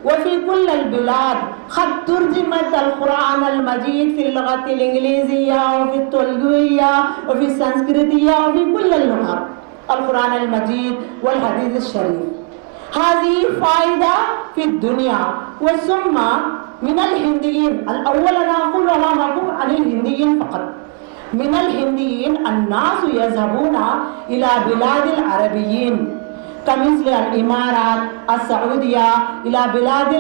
وفي كل البلاد قد ترجمت القرآن المجيد في اللغة الإنجليزية وفي التلغوية وفي السنسكريتية وفي كل اللغات القرآن المجيد والحديث الشريف. هذه فائدة في الدنيا. وثم من الهنديين، الأول أنا أقول أمامكم عن الهنديين فقط. من الهنديين الناس يذهبون إلى بلاد العربيين كمثل الإمارات السعودية، إلى بلاد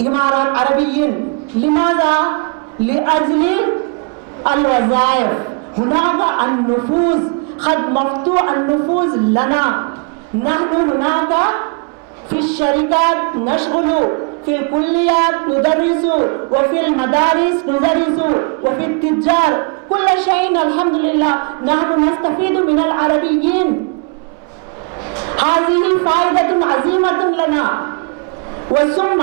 الإمارات العربيين. لماذا؟ لأجل الوظائف. هناك النفوذ، قد مفتوح النفوذ لنا. نحن هناك في الشركات نشغل، في الكليات ندرس، وفي المدارس ندرس، وفي التجار كل شيء الحمد لله نحن نستفيد من العربيين. هذه فائدة عظيمة لنا. وثم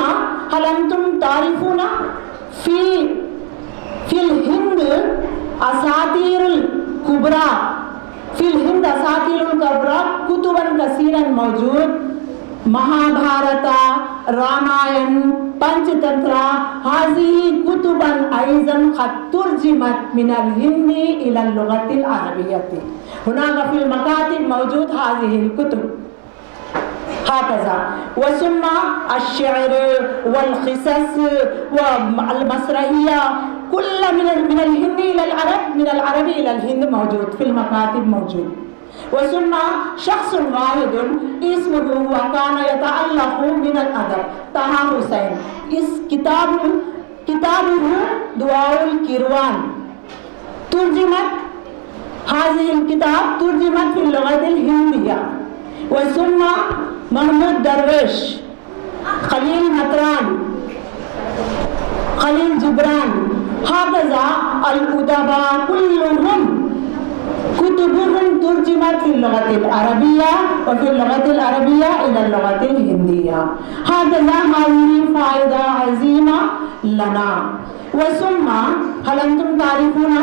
هل أنتم تعرفون في الهند أساطير الكبرى، في الهند أساطير الكبرى كتبا كثيرا موجود، مهابهارتا، رامايण، पंचतंत्र. هذه كتبا أيضا قد ترجمت من الهند إلى اللغة العربية. هناك في المكاتب موجود هذه الكتب هكذا. وثم الشعر والقصص والمسرحية كل من الهند إلى العرب، من العرب إلى الهند موجود في المكاتب موجود. وثم شخص واحد اسمه وكان يتألق من الأدب طه حسين. इस किताबه दुआउल किरवान ترجمت، هذه الكتاب ترجمت في اللغة الهندية. وثم محمود درويش، خليل مطران، خليل جبران، هكذا الأدباء كلهم كتبهم ترجمت في اللغة العربية وفي اللغة العربية إلى اللغة الهندية. هكذا هذه فائدة عظيمة لنا. وثم هل أنتم تعرفون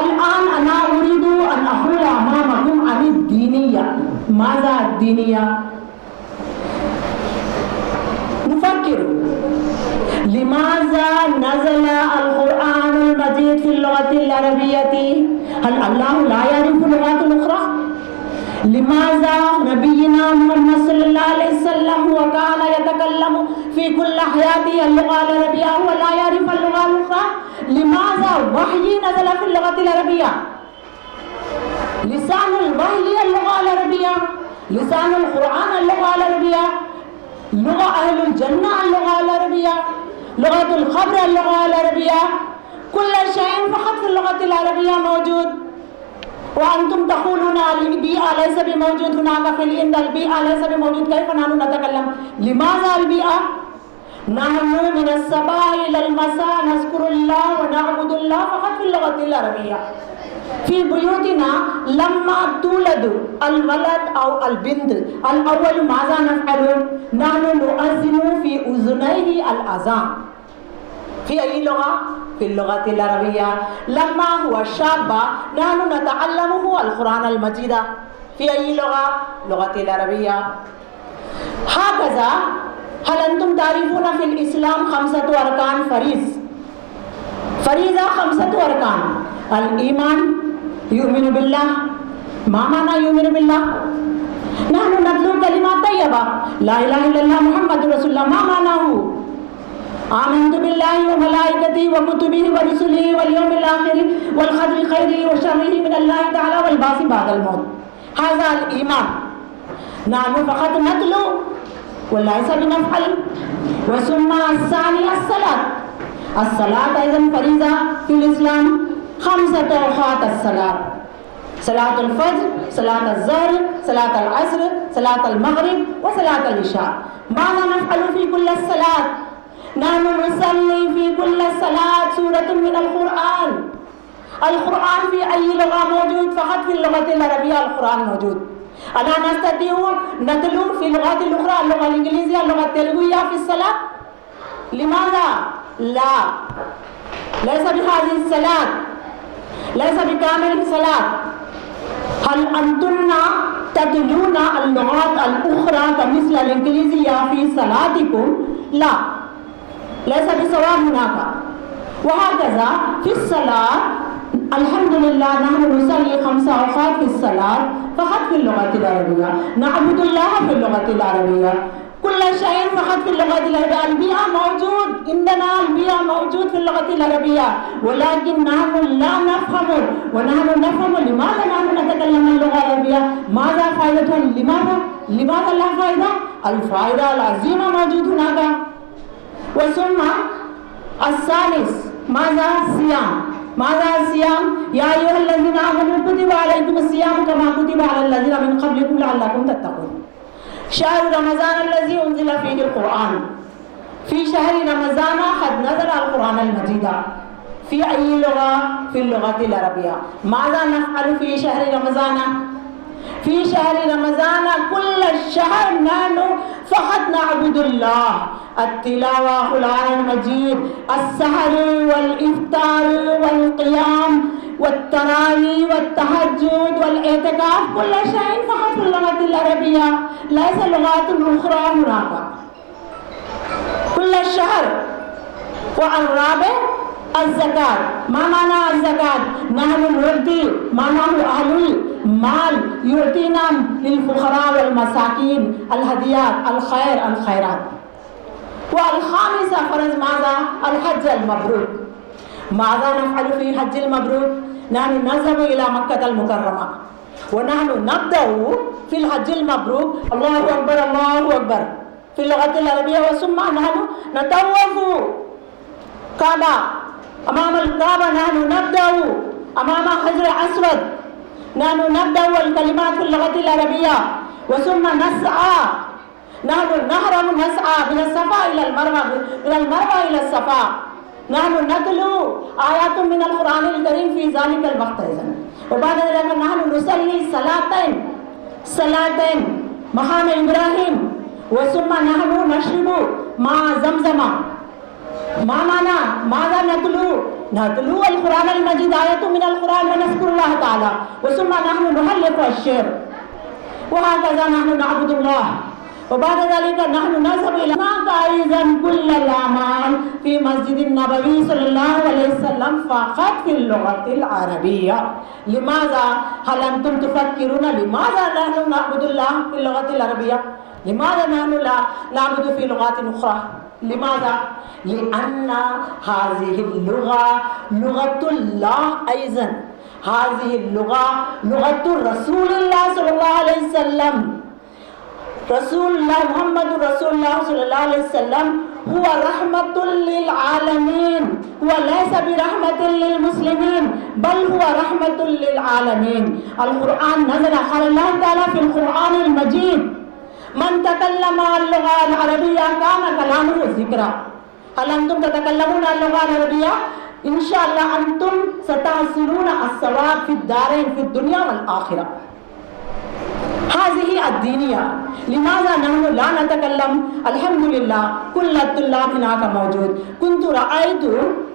الآن أنا أريد أن أقول أمامكم عن الدينية. ماذا الدينية؟ نفكر لماذا نزل القرآن المجيد في اللغة العربية؟ هل الله لا يعرف اللغات الأخرى؟ لماذا نبينا محمد صلى الله عليه وسلم وكان يتكلم في كل حياته اللغة العربية ولا يعرف اللغة الأخرى؟ لماذا وحي نزل في اللغة العربية؟ لسان الوحي اللغة العربية، لسان القرآن اللغة العربية، لغة أهل الجنة اللغة العربية، لغة الخبر اللغة العربية، كل شيء فقط في اللغة العربية موجود. وأنتم تقولون البيئة ليس بموجود هناك في الهند، البيئة ليس بموجود، كيف نحن نتكلم؟ لماذا البيئة؟ نحن من الصباح إلى المساء نذكر الله ونعبد الله فقط في اللغة العربية. في بيوتنا لما تولد الولد أو البنت الأول ماذا نفعل؟ نحن نؤذن في أذنيه الأذان. في أي لغة؟ في اللغة العربية. لما هو شاب نحن نتعلمه القرآن المجيد. في أي لغة؟ لغة العربية. هكذا هل أنتم تعرفون في الإسلام 5 أركان فريضة 5 أركان. الإيمان، يؤمن بالله. ما معنى يؤمن بالله؟ نحن نتلو كلمات طيبة لا إله إلا الله محمد رسول الله. ما معناه؟ آمنت بالله وملائكته وكتبه ورسله واليوم الآخر والقدر خيره وشره من الله تعالى والبعث بعد الموت. هذا الإيمان. नानु फ़क़त नतलू वलैसा बिनफ़अल वसुम्मा अस्सानी अस्सलात अइज़न फ़रीज़ा फ़िल इस्लाम ख़म्सतु औक़ात अस्सलात सलातुल फ़ज्र सलातुल ज़हर सलातुल अस्र सलातुल मग़रिब व सलातुल इशा माज़ा नफ़अलु फ़ी कुल्लि सलात नहनु नुसल्ली फ़ी कुल्लि सलात सूरतुन मिनल क़ुरआन अल-क़ुरआन फ़ी अय्यि लुग़ा मौजूद फ़क़त फ़िल लुग़तिल अरबिय्या अल-क़ुरआन मौजूद अला नस्ततिउ नतलू फ़ी लुग़तिल उख़रा लुग़ल इंग्लिज़िया लुग़त तेलुगुया फ़ी सलात लिमाज़ा ला लैसा बिहाज़िहि सलात लैसा बिकामिल सलात हल अंतुन्ना ततलूना अल-लुग़ात अल-उख़रा कमिस्ल अल-इंग्लिज़िया फ़ी सलातिकुम ला लैसा बिसवाब हुनाका वहकज़ा फ़ी सलात अल्हम्दुलिल्लाह नहनु नुसल्ली ख़म्सा औक़ात फ़ी सलात फ़क़त फ़िल लुग़तिल अरबिय्या नअबुदुल्लाह फ़िल लुग़तिल अरबिय्या कुल्ल शैइन फ़क़त फ़िल लुग़तिल अरबिय्या अल-बिया मौजूद इंदना अल-बिया मौजूद फ़िल लुग़तिल अरबिय्या वलाकिन नहनु ला नफ़हमु व नहनु नफ़हमु लिमाज़ा नहनु नतकल्लमु अल-लुग़ा अल-अरबिय्या माज़ा फ़ायदतुन लिमाज़ा ला फ़ायदा अल-फ़ायदा अल-अज़ीमा मौजूद हुनाका व सुम्मा अस्सालिस माज़ा सियाम या अय्युहल्लज़ीना आमनू कुतिबा अलैकुमुस्सियाम कमा कुतिबा अलल्लज़ीना मिन क़ब्लिकुम लअल्लकुम तत्तक़ून शहर रमज़ान अल्लज़ी उन्ज़िला फ़ीहिल क़ुरआन फ़ी शहरि रमज़ान क़द नज़ला अल-क़ुरआन अल-मजीदा फ़ी अय्यि लुग़ा फ़िल लुग़तिल अरबिय्या माज़ा नफ़अलु फ़ी शहरि रमज़ान कुल्ल शहर नहनु फ़क़त नअबुदुल्लाह अत्तिलावा क़ुरआनुल मजीद अस्सहर वल इफ्तार वल क़ियाम वत्तरावी वत्तहज्जुद वल एतिकाफ़ कुल्ल शैइन फ़क़त फ़िल लुग़तिल अरबिय्या लैसा लुग़ातुन उख़रा हुनाका कुल्ल शहर व अर्राबे अज़्ज़कात मा माना अज़्ज़कात नहनु नुअद्दी मानाहु अहलुल माल युअतीना लिल फ़ुक़रा वल मसाकीन अल हदियात अल खैर अल खैरात व अल ख़ामिसा फ़रज़ माज़ा अल हज्ज अल मब्रूर माज़ा नफ़अलु फ़ी हज्जिल मब्रूर नहनु नज़हबु इला मक्कतल मुकर्रमा व नहनु नब्दअु फ़िल हज्जिल मब्रूर अल्लाहु अकबर फ़िल लुग़तिल अरबिय्या व सुम्मा नहनु नतवफ़ु काबा अमामल काबा नहनु नब्दअु अमामा हजर अस्वद नहनु नब्दअु अल कलिमात फ़िल लुग़तिल अरबिय्या व सुम्मा नस्आ नहनु नहरमु नस्आ मिन सफ़ा इलल मरवा इला सफ़ा नहनु नतलू आयातुम मिनल क़ुरआनिल करीम फ़ी ज़ालिकल वक़्त अइज़न व बाद ज़ालिका नहनु नुसल्ली सलातैन मक़ाम इब्राहीम व सुम्मा नहनु नशरबु मा ज़मज़मा मा माना माज़ा नतलू अल-क़ुरआन अल-मजीद आयतुम मिनल क़ुरआन व नज़कुरुल्लाह तआला व सुम्मा नहनु नुहल्लिक़ु अश-शि'r व हकज़ा नहनु नअबुदुल्लाह व बाद ज़ालिका नहनु नज़हबु इला अइज़न कुल्लल अमाल फ़ी मस्जिदिन नबवी सल्लल्लाहु अलैहि वसल्लम फ़क़त फ़िल लुग़तिल अरबिय्या लिमाज़ा हल अंतुम तुफ़क्किरूना लिमाज़ा नहनु नअबुदुल्लाह फ़िल लुग़तिल अरबिय्या लिमाज़ा नहनु ला नअबुदु फ़ी लुग़ातिन उख़रा लिमाज़ा लिअन्ना हाज़िहि लुग़ा लुग़तुल्लाह अइज़न हाज़िहि लुग़ा लुग़तु रसूलिल्लाह सल्लल्लाहु अलैहि वसल्लम रसूलुल्लाह मुहम्मदुर रसूलुल्लाह सल्लल्लाहु अलैहि वसल्लम हुवा रहमतुल लिल आलमीन हुवा लैसा बिरहमतिल लिल मुस्लिमीन बल हुवा रहमतुल लिल आलमीन अल क़ुरआन नज़ला अल्लाह ताला फ़िल क़ुरआनिल मजीद मन तकल्लमा अल-लुग़ा अल-अरबिय्या काना कलामुहु ज़िक्रा हल अंतुम ततकल्लमूना अल-लुग़ा अल-अरबिय्या इंशाअल्लाह अंतुम सतहसिलूना अस्सवाब फ़िद दारैन फ़िद दुनिया वल आखिरा हाज़िही अद्दीनिया लिमाज़ा नहनु ला नतकल्लम अल्हम्दुलिल्लाह कुल्ल तुल्लाब हुनाका मौजूद कुन्तु रअयतु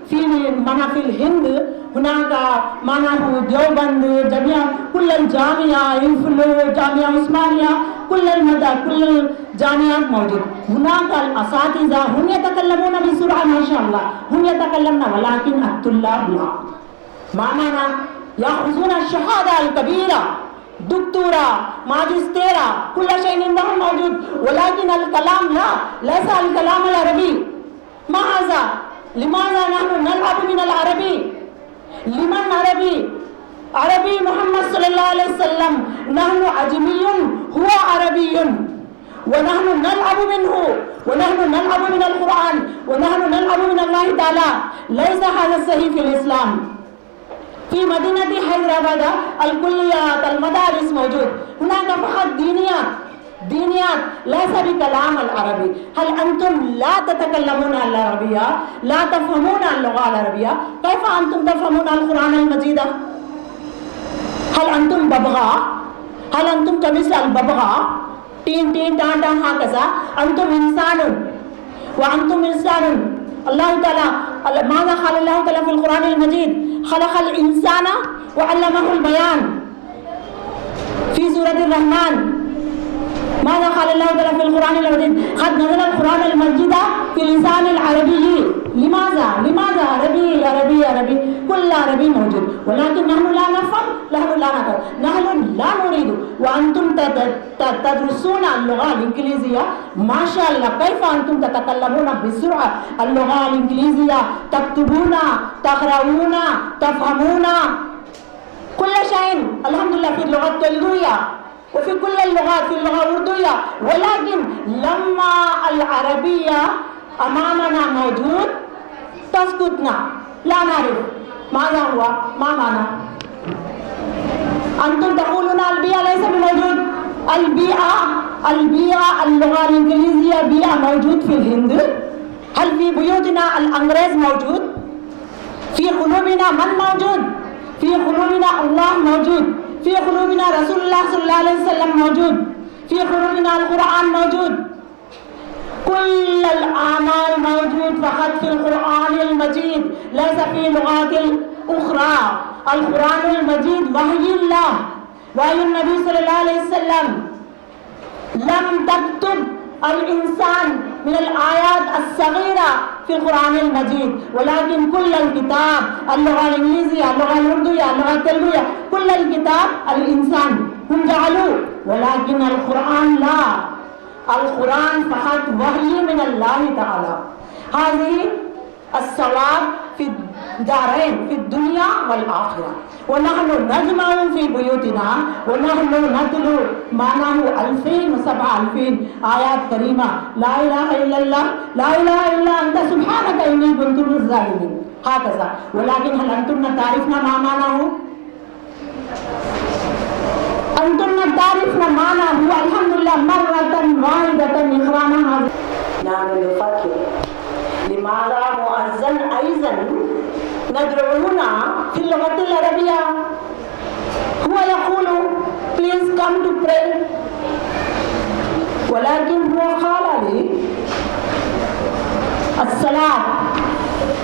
फ़िल हिंद हुनाका मानाहु देवबंद जमिया कुल्लल जामिया इफ़्लू जामिया उस्मानिया कुल्लल जामियात मौजूद हुनाका असातिज़ा हुम यतकल्लमूना बिसुरअ माशाअल्लाह हुम यतकल्लमना वलाकिन अत-तुल्लाब ला माना याख़ुज़ूना शहादा अल-कबीरा दुक्तूरा माजिस्टेरा कुल्ल शैइन इंदहुम मौजूद वलाकिन अल कलाम ला लैसा अल कलाम अल अरबी माज़ा लिमाज़ा नहनु नलअबु मिनल अरबी लिमन अरबी अरबी मोहम्मद सल्लल्लाहु अलैहि वसल्लम नहनु अजमियुन हुआ अरबियुन वनहनु नलअबु मिनहु वनहनु नलअबु मिनल कुरान वनहनु नलअबु मिनल्लाहि ताला लैसा हाज़ा सही फिल इस्लाम फी मदीनती हैदराबाद अल-कुल्लियात अल-मदारिस मौजूद हुनाक फ़क़त दीनियात लैसा बिकलाम अल-अरबी हल अंतुम ला ततकल्लमून अल-अरबिया ला तफ़हमून अल-लुग़ा अल-अरबिया कैफ़ अंतुम तफ़हमून अल-कुरान अल-मजीद हल अंतुम बबगा हल अंतुम कमिसल अल-बबगा टीन टीन टान टान हाँ कसा अंतुम इंसानुन व अंतुम इंसानुन अल्लाह ताला माज़ा क़ाल अल्लाह ताला फ़िल कुरान अल-मजीद खलक़ल इंसाना व अल्लमहुल बयान फ़ी सूरतिर रहमान माज़ा क़ाल अल्लाह ताला फ़िल कुरान अल-मजीद क़द नज़ल अल-कुरान अल-मजीद फ़ी लिसान अल-अरबी लिमाज़ा अरबी कुल अरबी मौजूद वलाकिन नहनु ला नफ़हम नहनु ला नक़र नहनु ला नुरीदु व अंतुम तदरुसून अल-लुग़ा अल-इंग्लिज़िया माशाअल्लाह कैफ़ अंतुम ततकल्लमून बिसुरअ अल-लुग़ा अल-इंग्लिज़िया तक्तुबूना तक़रऊना तफ़हमूना कुल्ल शैइन अल्हम्दुलिल्लाह फ़ी लुग़त तेलुगुया وفي كل اللغات في اللغة الأردوية ولكن لما العربية أمامنا موجود تسكتنا لا نعرف ماذا هو ما معنى أنتم تقولون البيئة ليس بموجود البيئة اللغة الإنجليزية بيئة موجود في الهند هل في بيوتنا الأنجليز موجود في قلوبنا من موجود في قلوبنا الله موجود في قلوبنا رسول الله صلى الله عليه وسلم موجود في قلوبنا القرآن موجود كل الأعمال موجود فقط في القرآن المجيد ليس في لغات أخرى القرآن المجيد وحي الله وحي النبي صلى الله عليه وسلم لم تكتب الإنسان من الآيات الصغيرة في القرآن المجيد ولكن كل الكتاب اللغة الإنجليزية اللغة الأردوية اللغة التلوية كل الكتاب الإنسان هم جعلوه ولكن القرآن لا القرآن فقط وحي من الله تعالى هذه الثواب في الدارين في الدنيا والآخرة ونحن نجمع في بيوتنا ونحن نتلو معناه 2007 آيات كريمة لا إله إلا الله لا إله إلا أنت سبحانك إني كنت من الظالمين هكذا ولكن هل أنتم تعرفون ما معناه أنتم تعرفون معناه الحمد لله مرة واحدة إخوانا هذا نحن نفكر لماذا مؤذن أيضا ندعونا في اللغة العربية هو يقول please come to pray ولكن هو قال لي الصلاة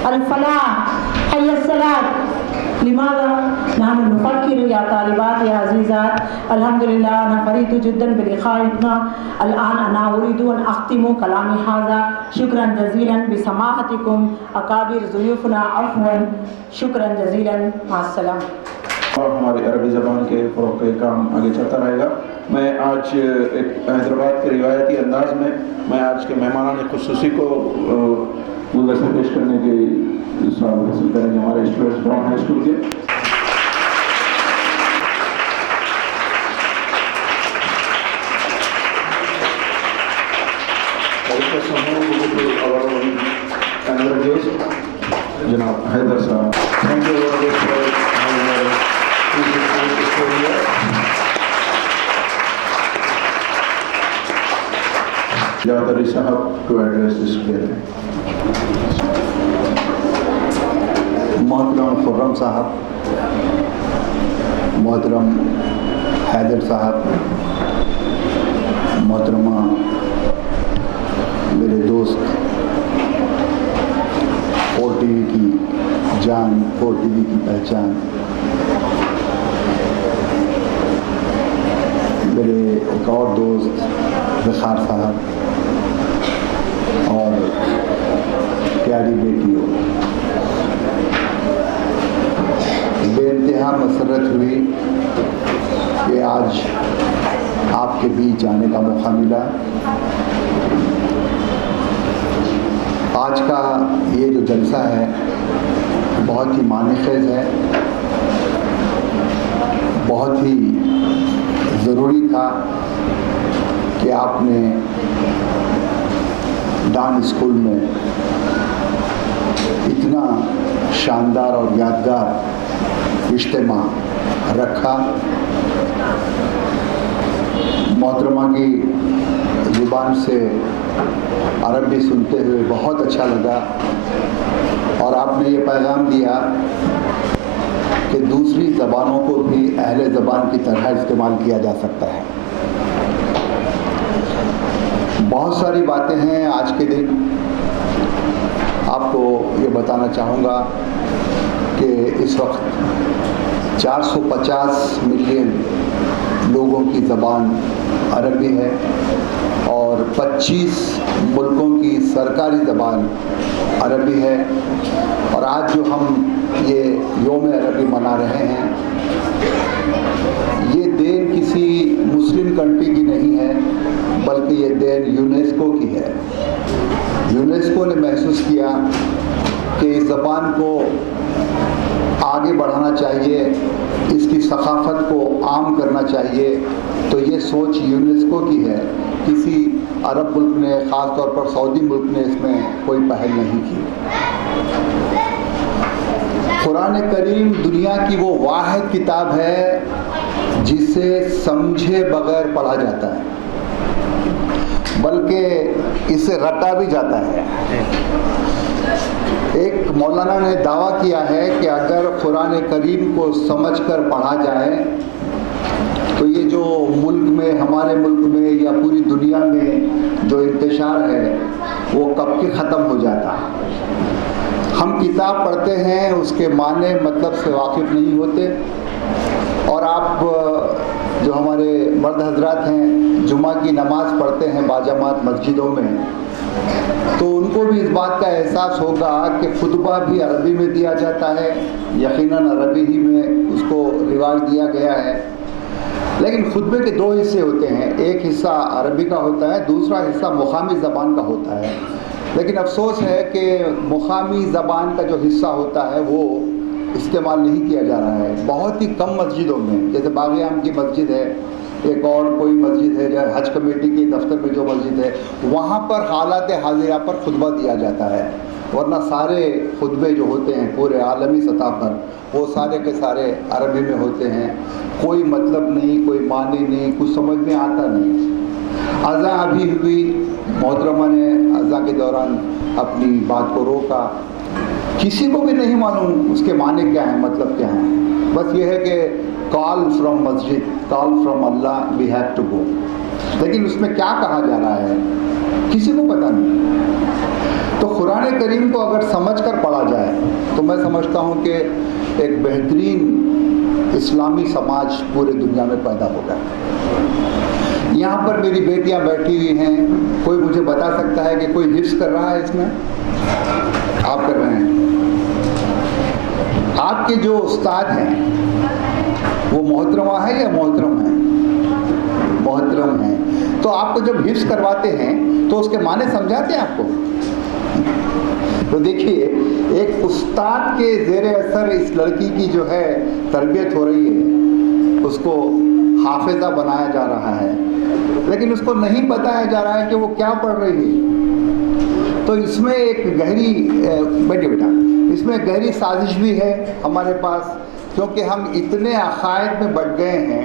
الفلاح حي الصلاة لماذا نحن نفكر يا طالبات يا عزيزات الحمد لله أنا فرحت جدا بلقائكم الآن أنا أريد أن أختم كلامي هذا شكرا جزيلا بسماحتكم أكابر ضيوفنا عفوا شكرا جزيلا مع السلامة और हमारी अरबी ज़बान के फ़रोग़ का काम आगे चलता रहेगा। मैं आज एक हैदराबाद के रिवायती अंदाज में मैं आज के मेहमानान ख़ुसूसी को गुलदस्ते पेश करने की सवाल हासिल करेंगे हमारे स्टूडेंट्स ब्राउन हाई स्कूल के। जनाब हैदर साहब थैंक यू जातरी साहब टू एड्रेस दिस प्लेयर। मोहतरम खुर्रम साहब, मोहतरम हैदर साहब, मोहतरमा मेरे दोस्त, 4TV की जान, 4TV की पहचान, मेरे एक और दोस्त ज़खार साहब और प्यारी बेटियों, बेइंतहा मसरत हुई कि आज आपके बीच आने का मौका मिला। आज का ये जो जलसा है बहुत ही मानेखेज़ है। बहुत ही ज़रूरी था कि आपने डांस स्कूल में इतना शानदार और यादगार इज्तिमा रखा। मोहतरमा की ज़ुबान से अरबी सुनते हुए बहुत अच्छा लगा और आपने ये पैगाम दिया कि दूसरी ज़बानों को भी अहले ज़बान की तरह इस्तेमाल किया जा सकता है। बहुत सारी बातें हैं आज के दिन। आपको ये बताना चाहूँगा कि इस वक्त 450 मिलियन लोगों की ज़बान अरबी है और 25 मुल्कों की सरकारी ज़बान अरबी है। और आज जो हम ये योम अरबी मना रहे हैं, ये देन किसी मुस्लिम कंट्री की नहीं है, बल्कि ये देन यूनेस्को की है। यूनेस्को ने महसूस किया कि इस ज़बान को आगे बढ़ाना चाहिए, इसकी सकाफ़त को आम करना चाहिए, तो ये सोच यूनेस्को की है। किसी अरब मुल्क ने, ख़ास तौर पर सऊदी मुल्क ने इसमें कोई पहल नहीं की। कुरान करीम दुनिया की वो वाहिद किताब है जिसे समझे बगैर पढ़ा जाता है, बल्कि इसे रटा भी जाता है। एक मौलाना ने दावा किया है कि अगर कुरान करीम को समझकर पढ़ा जाए तो ये जो मुल्क में, हमारे मुल्क में या पूरी दुनिया में जो इंतशार है वो कब के ख़त्म हो जाता। हम किताब पढ़ते हैं, उसके माने मतलब से वाकिफ़ नहीं होते। और आप जो हमारे मर्द हजरात हैं, जुमा की नमाज़ पढ़ते हैं बाजमात मस्जिदों में, तो उनको भी इस बात का एहसास होगा कि खुतबा भी अरबी में दिया जाता है। यकीनन अरबी ही में उसको रिवाज दिया गया है। लेकिन खुतबे के दो हिस्से होते हैं, एक हिस्सा अरबी का होता है, दूसरा हिस्सा मुकामी ज़बान का होता है। लेकिन अफसोस है कि मुकामी ज़बान का जो हिस्सा होता है वो इस्तेमाल नहीं किया जा रहा है। बहुत ही कम मस्जिदों में, जैसे बाग़-ए-आम की मस्जिद है, एक और कोई मस्जिद है, जैसे हज कमेटी के दफ्तर में जो मस्जिद है, वहाँ पर हालात हाजिरा पर खुतबा दिया जाता है। वरना सारे खुतबे जो होते हैं पूरे आलमी सतह पर, वो सारे के सारे अरबी में होते हैं। कोई मतलब नहीं, कोई मानी नहीं, कुछ समझ में आता नहीं। अज़ा अभी हुई, मोहतरमा ने अज़ा के दौरान अपनी बात को रोका। किसी को भी नहीं मालूम उसके माने क्या है, मतलब क्या है। बस ये है कि कॉल फ्रॉम मस्जिद, call from Allah, we have to go. लेकिन उसमें क्या कहा जा रहा है किसी को पता नहीं। तो कुरान करीम को अगर समझकर पढ़ा जाए तो मैं समझता हूँ कि एक बेहतरीन इस्लामी समाज पूरे दुनिया में पैदा होगा। यहाँ पर मेरी बेटियाँ बैठी हुई हैं, कोई मुझे बता सकता है कि कोई हिफ्ज़ कर रहा है इसमें? आप कर रहे हैं। आपके जो उस्ताद हैं वो मोहतरमा है या मोहतरम है? मोहतरम है। तो आपको जब हिफ्ज़ करवाते हैं तो उसके माने समझाते हैं आपको? तो देखिए, एक उस्ताद के ज़ेरे असर इस लड़की की जो है तरबियत हो रही है, उसको हाफिज़ा बनाया जा रहा है, लेकिन उसको नहीं बताया जा रहा है कि वो क्या पढ़ रही है। तो इसमें एक गहरी बेटा इसमें गहरी साजिश भी है हमारे पास, क्योंकि हम इतने अकायद में बढ़ गए हैं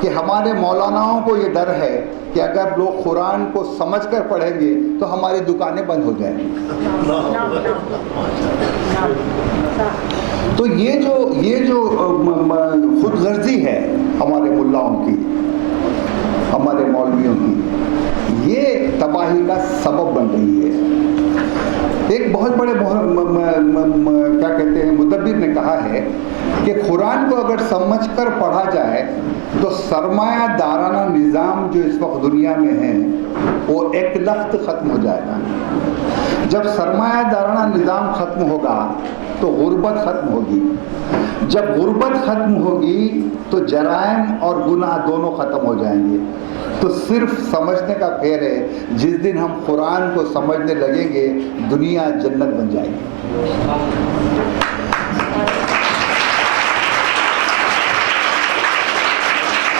कि हमारे मौलानाओं को ये डर है कि अगर लोग कुरान को समझकर पढ़ेंगे तो हमारी दुकानें बंद हो जाएंगी। तो ये जो खुदगर्जी है हमारे मुल्लाओं की, हमारे मौलवियों की, ये तबाही का सबब बन रही है। एक बहुत बड़े क्या कहते हैं मुदब्बिर ने कहा है कि कुरान को अगर समझकर पढ़ा जाए तो सरमायादाराना निज़ाम जो इस वक्त दुनिया में है वो एक लख्त ख़त्म हो जाएगा। जब सरमायादाराना निज़ाम ख़त्म होगा तो गुर्बत ख़त्म होगी। जब गुर्बत ख़त्म होगी तो जराइम और गुनाह दोनों ख़त्म हो जाएंगे। तो सिर्फ समझने का फेर है, जिस दिन हम कुरान को समझने लगेंगे दुनिया जन्नत बन जाएगी।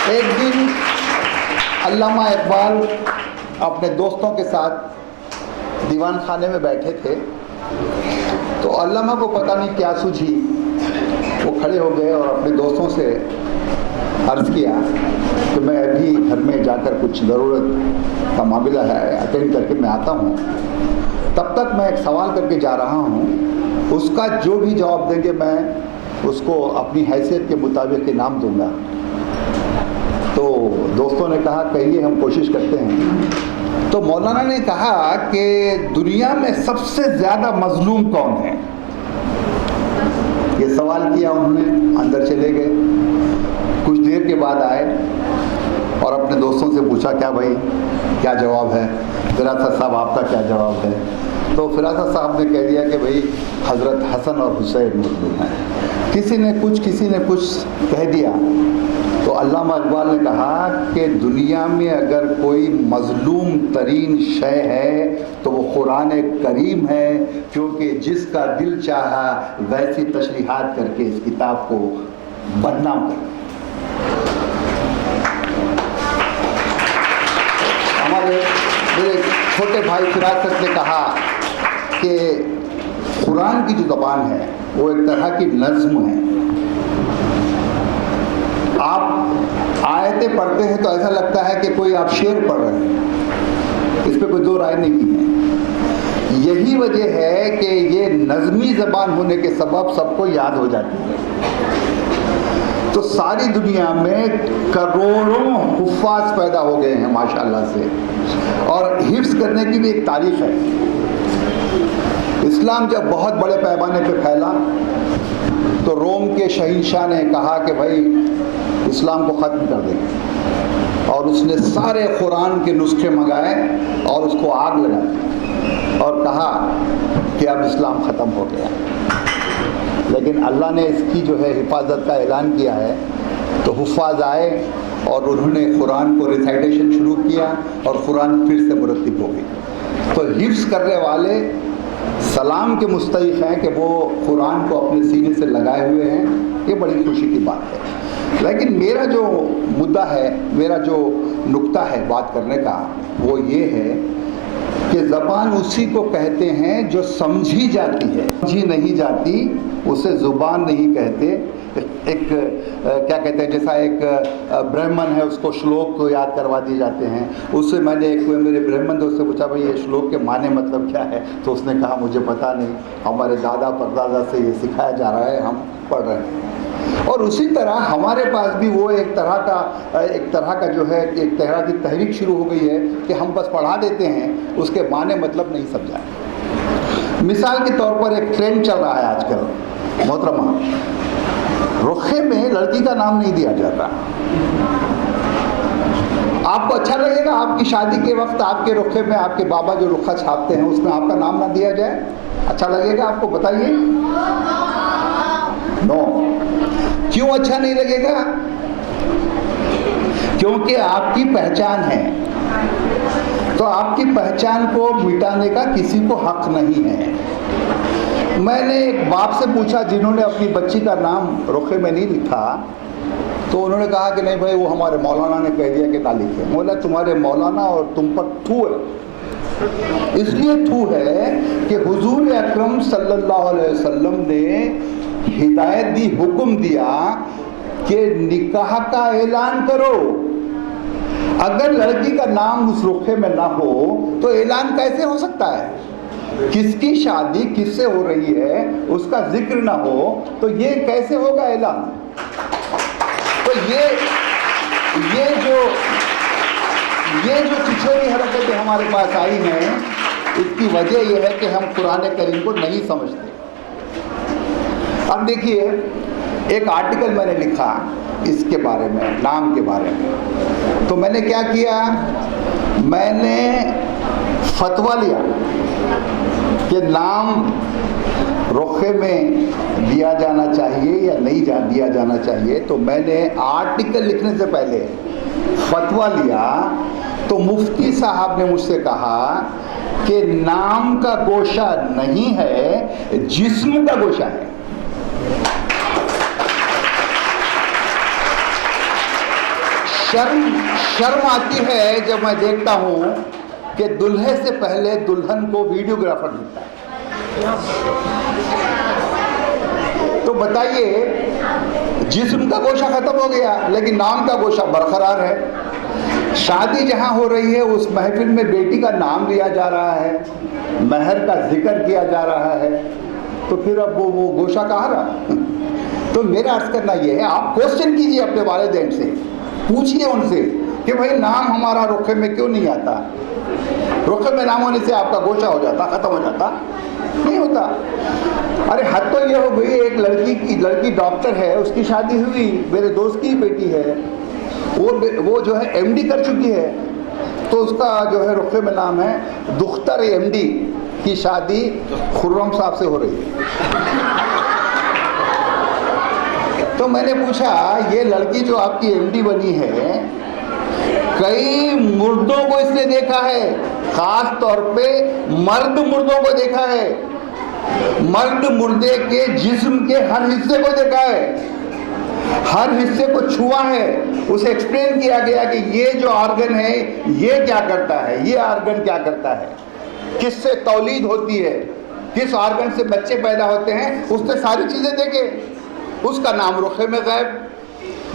एक दिन अल्लामा इकबाल अपने दोस्तों के साथ दीवान खाने में बैठे थे, तो अल्लामा को पता नहीं क्या सूझी, वो खड़े हो गए और अपने दोस्तों से अर्ज़ किया कि मैं अभी घर में जाकर कुछ ज़रूरत का मामला है, अटेंड करके मैं आता हूँ, तब तक मैं एक सवाल करके जा रहा हूँ, उसका जो भी जवाब देंगे मैं उसको अपनी हैसियत के मुताबिक इनाम दूंगा। तो दोस्तों ने कहा कहिए, हम कोशिश करते हैं। तो मौलाना ने कहा कि दुनिया में सबसे ज़्यादा मजलूम कौन है? ये सवाल किया उन्होंने, अंदर चले गए। कुछ देर के बाद आए और अपने दोस्तों से पूछा, क्या भाई क्या जवाब है? फिरासत साहब आपका क्या जवाब है? तो फिरासत साहब ने कह दिया कि भाई हज़रत हसन और हुसैन मजलूम हैं। किसी ने कुछ कह दिया। तो अल्लामा इकबाल ने कहा कि दुनिया में अगर कोई मजलूम तरीन शय है तो वो कुरान करीम है, क्योंकि जिसका दिल चाहा वैसी तशरीहात करके इस किताब को बदनाम कर। मेरे छोटे भाई फिरासत ने कहा कि कुरान की जो ज़बान है वो एक तरह की नज़्म है। आप आयतें पढ़ते हैं तो ऐसा लगता है कि कोई आप शेर पढ़ रहे हैं, इस पर कोई दो राय नहीं है। यही वजह है कि ये नज़मी ज़बान होने के सबब सबको याद हो जाती है। तो सारी दुनिया में करोड़ों हुफ़ाज़ पैदा हो गए हैं माशाअल्लाह से, और हिफ्ज़ करने की भी एक तारीख़ है। इस्लाम जब बहुत बड़े पैमाने पे फैला तो रोम के शहंशाह ने कहा कि भाई इस्लाम को ख़त्म कर देंगे, और उसने सारे कुरान के नुस्खे मंगाए और उसको आग लगा दी और कहा कि अब इस्लाम ख़त्म हो गया। लेकिन अल्लाह ने इसकी जो है हिफाजत का ऐलान किया है, तो हुफ़ाज़ आए और उन्होंने कुरान को रिसाइटेशन शुरू किया और कुरान फिर से मुरत्तिब हो गई। तो हिफ्ज़ करने वाले सलाम के मुस्तहिक़ हैं कि वो कुरान को अपने सीने से लगाए हुए हैं, ये बड़ी खुशी की बात है। लेकिन मेरा जो मुद्दा है, मेरा जो नुक्ता है बात करने का, वो ये है कि ज़बान उसी को कहते हैं जो समझी जाती है, समझी नहीं जाती उसे ज़ुबान नहीं कहते। एक क्या कहते हैं, जैसा एक ब्राह्मण है उसको श्लोक को याद करवा दिए जाते हैं। उससे मैंने एक मेरे ब्राह्मण दोस्त से पूछा, भाई ये श्लोक के माने मतलब क्या है? तो उसने कहा मुझे पता नहीं, हमारे दादा परदादा से ये सिखाया जा रहा है, हम पढ़ रहे हैं। और उसी तरह हमारे पास भी वो एक तरह का जो है एक तरह की तहरीक शुरू हो गई है कि हम बस पढ़ा देते हैं, उसके माने मतलब नहीं समझा। मिसाल के तौर पर एक ट्रेंड चल रहा है आजकल मोहतरमा, रुखे में लड़की का नाम नहीं दिया जाता। आपको अच्छा लगेगा आपकी शादी के वक्त आपके रुखे में आपके बाबा जो रुखा छापते हैं उसमें आपका नाम ना दिया जाए? अच्छा लगेगा आपको? बताइए। नो। क्यों अच्छा नहीं लगेगा? क्योंकि आपकी पहचान है, तो आपकी पहचान को मिटाने का किसी को हक नहीं है। मैंने एक बाप से पूछा जिन्होंने अपनी बच्ची का नाम रुखे में नहीं लिखा, तो उन्होंने कहा कि नहीं भाई वो हमारे मौलाना ने कह दिया कि ना लिखे। बोला तुम्हारे मौलाना और तुम पर थू है। इसलिए थू है कि हुजूर अकरम सल्लल्लाहु अलैहि वसल्लम ने हिदायत दी, हुक्म दिया कि निकाह का ऐलान करो। अगर लड़की का नाम उस रुखे में ना हो तो ऐलान कैसे हो सकता है? किसकी शादी किससे हो रही है उसका जिक्र ना हो तो ये कैसे होगा ऐलान? तो ये जो पिछड़ी हरकतें हमारे पास आई हैं, इसकी वजह यह है कि हम कुरान करीम को नहीं समझते। अब देखिए, एक आर्टिकल मैंने लिखा इसके बारे में, नाम के बारे में। तो मैंने क्या किया, मैंने फतवा लिया कि नाम रुखे में दिया जाना चाहिए या नहीं दिया जाना चाहिए। तो मैंने आर्टिकल लिखने से पहले फतवा लिया, तो मुफ्ती साहब ने मुझसे कहा कि नाम का गोशा नहीं है, जिस्म का गोशा है। शर्म आती है जब मैं देखता हूँ कि दूल्हे से पहले दुल्हन को वीडियोग्राफर मिलता है। तो बताइए, जिस्म का गोशा खत्म हो गया लेकिन नाम का गोशा बरकरार है। शादी जहाँ हो रही है उस महफिल में बेटी का नाम लिया जा रहा है, महर का जिक्र किया जा रहा है, तो फिर अब वो गोशा कहाँ रहा? तो मेरा अर्ज करना ये है, आप क्वेश्चन कीजिए अपने वालिदैन से, पूछिए उनसे कि भाई नाम हमारा रुखे में क्यों नहीं आता? रुखे में नाम होने से आपका गोशा हो जाता, खत्म हो जाता? नहीं होता। अरे हद तो ये हो गई, एक लड़की डॉक्टर है, उसकी शादी हुई, मेरे दोस्त की बेटी है, वो जो है एमडी कर चुकी है, तो उसका जो है रुखे में नाम है दुख्तर एमडी की शादी खुर्रम साहब से हो रही है। तो मैंने पूछा, ये लड़की जो आपकी एमडी बनी है, कई मुर्दों को इसने देखा है, खास तौर पे मर्द मुर्दों को देखा है, मर्द मुर्दे के जिस्म के हर हिस्से को देखा है, हर हिस्से को छुआ है, उसे एक्सप्लेन किया गया कि ये जो ऑर्गन है ये क्या करता है, ये ऑर्गन क्या करता है, किससे तौलीद होती है, किस ऑर्गन से बच्चे पैदा होते हैं, उसने सारी चीजें देखे, उसका नाम रुखे में गैब।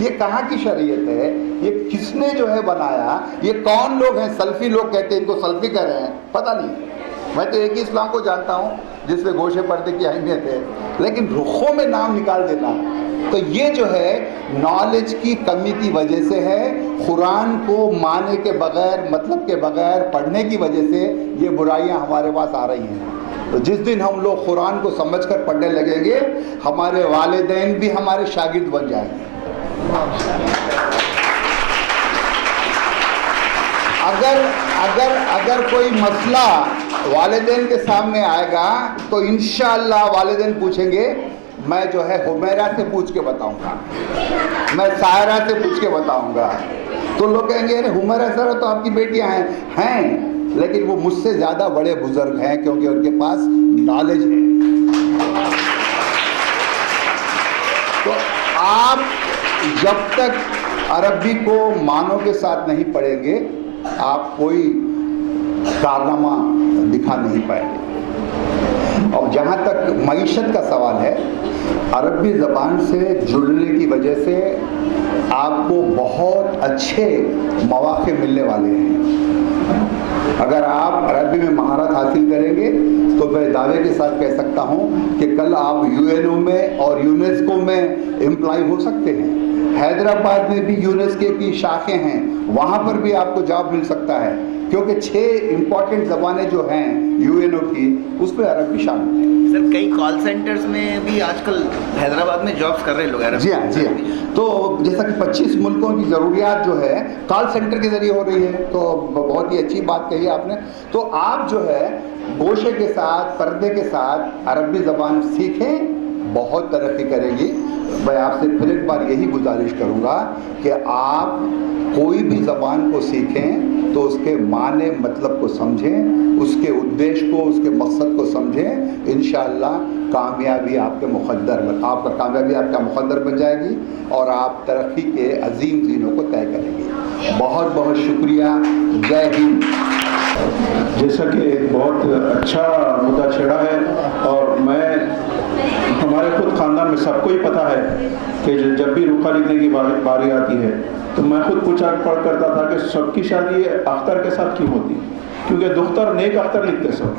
ये कहाँ की शरीयत है? ये किसने जो है बनाया? ये कौन लोग हैं? सल्फी लोग कहते हैं इनको सल्फी कर रहे हैं, पता नहीं। मैं तो एक ही इस्लाम को जानता हूँ जिसमें गोशे पर्दे की अहमियत है, लेकिन रुखों में नाम निकाल देना, तो ये जो है नॉलेज की कमी की वजह से है। कुरान को माने के बगैर, मतलब के बगैर पढ़ने की वजह से ये बुराइयां हमारे पास आ रही हैं। तो जिस दिन हम लोग कुरान को समझकर पढ़ने लगेंगे, हमारे वालिदैन भी हमारे शागिर्द बन जाएंगे। अगर कोई मसला वालिदैन के सामने आएगा तो इंशाअल्लाह वालिदैन पूछेंगे, मैं जो है हुमैरा से पूछ के बताऊंगा, मैं सायरा से पूछ के बताऊंगा। तो लोग कहेंगे अरे हुमैरा सर तो आपकी बेटियां हैं, लेकिन वो मुझसे ज़्यादा बड़े बुजुर्ग हैं क्योंकि उनके पास नॉलेज है। तो आप जब तक अरबी को मानों के साथ नहीं पढ़ेंगे, आप कोई कारनामा दिखा नहीं पाएंगे। और जहाँ तक मईशत का सवाल है, अरबी ज़बान से जुड़ने की वजह से आपको बहुत अच्छे मौके मिलने वाले हैं। अगर आप अरबी में महारत हासिल करेंगे तो मैं दावे के साथ कह सकता हूँ कि कल आप यूएनओ में और यूनेस्को में एम्प्लॉय हो सकते हैं। हैदराबाद में भी यूनेस्को की शाखें हैं, वहाँ पर भी आपको जॉब मिल सकता है, क्योंकि 6 इम्पॉर्टेंट ज़बानें जो हैं यूएनओ की, उसमें अरबी शामिल है। सर कई कॉल सेंटर्स में भी आजकल हैदराबाद में जॉब्स कर रहे हैं लोग। जी हाँ, जी हाँ। तो जैसा कि 25 मुल्कों की ज़रूरियात जो है कॉल सेंटर के ज़रिए हो रही है, तो बहुत ही अच्छी बात कही आपने। तो आप जो है गोशे के साथ, पर्दे के साथ अरबी ज़बान सीखें, बहुत तरक्की करेगी। मैं आपसे फिर एक बार यही गुजारिश करूँगा कि आप कोई भी ज़बान को सीखें तो उसके माने मतलब को समझें, उसके उद्देश्य को, उसके मकसद को समझें। इंशाअल्लाह कामयाबी आपके कामयाबी आपका मुक़द्दर बन जाएगी और आप तरक्की के अजीम ज़ीनों को तय करेंगे। बहुत बहुत शुक्रिया। जय हिंद। जैसा कि एक बहुत अच्छा मुद्दा छेड़ा है, और मैं हमारे खुद ख़ानदान में सबको ही पता है कि जब भी रुखा लिखने की बारी आती है तो मैं खुद पूछा पढ़ करता था कि सबकी शादी अख्तर के साथ क्यों होती, क्योंकि दुख्तर नेक अख्तर लिखते सब।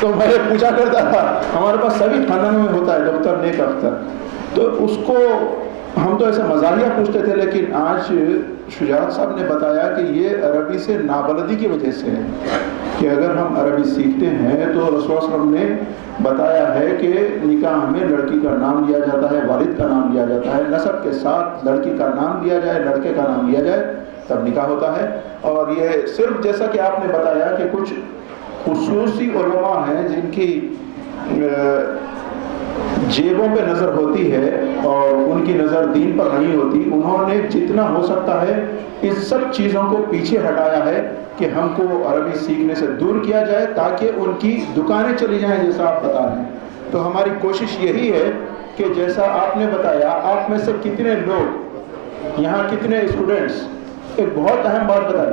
तो मैं पूछा करता था, हमारे पास सभी खानदानों में होता है दुख्तर नेक अख्तर, तो उसको हम तो ऐसा मजाहिया पूछते थे, लेकिन आज शुजात साहब ने बताया कि ये अरबी से नाबलदी की वजह से है कि अगर हम अरबी सीखते हैं तो रसूल सल्लल्लाहु अलैहि वसल्लम ने बताया है कि निकाह में लड़की का नाम लिया जाता है, वालिद का नाम लिया जाता है, नसब के साथ लड़की का नाम लिया जाए, लड़के का नाम लिया जाए, तब निकाह होता है। और ये सिर्फ जैसा कि आपने बताया कि कुछ खुसूसी उलमा हैं जिनकी जेबों पे नज़र होती है और उनकी नज़र दीन पर नहीं होती, उन्होंने जितना हो सकता है इस सब चीज़ों को पीछे हटाया है कि हमको अरबी सीखने से दूर किया जाए ताकि उनकी दुकानें चली जाएं, जैसा आप बता रहे हैं। तो हमारी कोशिश यही है कि जैसा आपने बताया, आप में से कितने लोग यहाँ कितने स्टूडेंट्स एक बहुत अहम बात बताई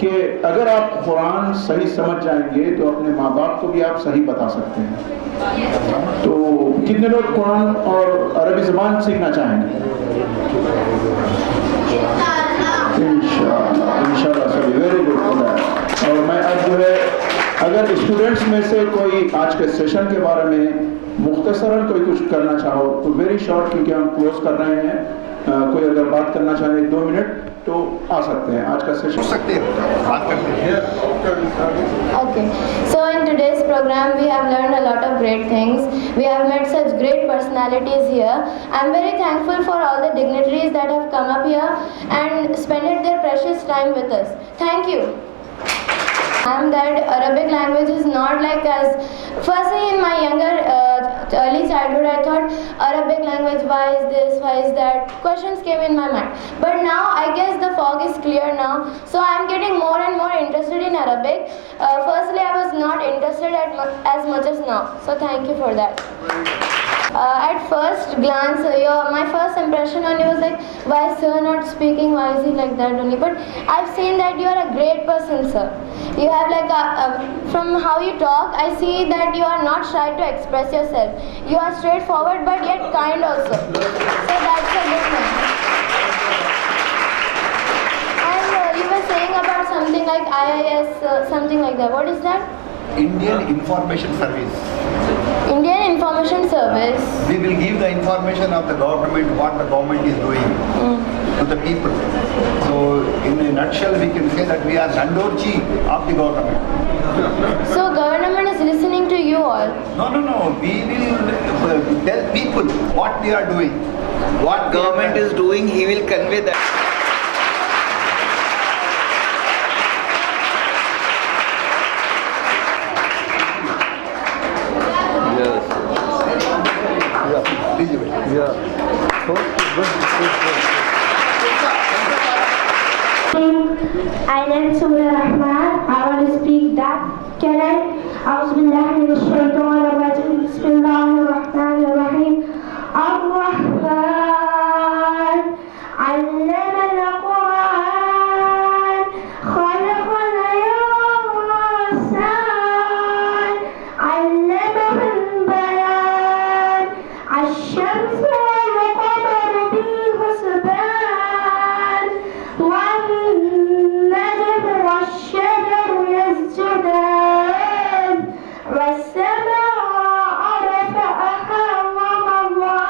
कि अगर आप कुरान सही समझ जाएंगे तो अपने माँ बाप को भी आप सही बता सकते हैं। तो कितने लोग कुरान और अरबी ज़बान सीखना चाहेंगे? इंशाल्लाह सभी वेरी गुड फॉर दैट। और मैं अब जो है अगर स्टूडेंट्स में से कोई आज के सेशन के बारे में मुख्तसरन कोई कुछ करना चाहो तो वेरी शॉर्ट, क्योंकि हम क्लोज कर रहे हैं, कोई अगर बात करना चाहे 2 मिनट तो आ सकते हैं। आज का सेशन सकते हैं, बात करते हैं। Okay, so in today's program we have learned a lot of great things. We have met such great personalities here. I'm very thankful for all the dignitaries that have come up here and spent their precious time with us. Thank you. And that Arabic language is not like as, firstly in my younger early childhood I thought Arabic language, why is this, why is that, questions came in my mind. But now I guess the fog is clear now, so I'm getting more and more interested in Arabic. Firstly I was not interested as much as now, so thank you for that. At first glance, my first impression on you was like, why is sir not speaking, why is he like that only? But I've seen that you are a great person, sir. You have like from how you talk, I see that you are not shy to express yourself. You are straightforward but yet kind also. So that's a good thing. And you were saying about something like IIS, something like that. What is that? Indian Information Service. Indian Information Service. We will give the information of the government, what the government is doing to the people. So in a nutshell, we can say that we are Nandorji of the government. So government is listening to you all. No. We will tell people what we are doing. What government is doing, he will convey that. I learned Surah Rahman. I want to speak that. Can I? أعوذ بالله من الشيطان الرجيم. بسم الله الرحمن الرحيم. الرحمن علم القرآن خلق الإنسان علمه البيان الشمس والقمر بحسبان والنجم والشجر يسجدان والسماء رفعها ووضع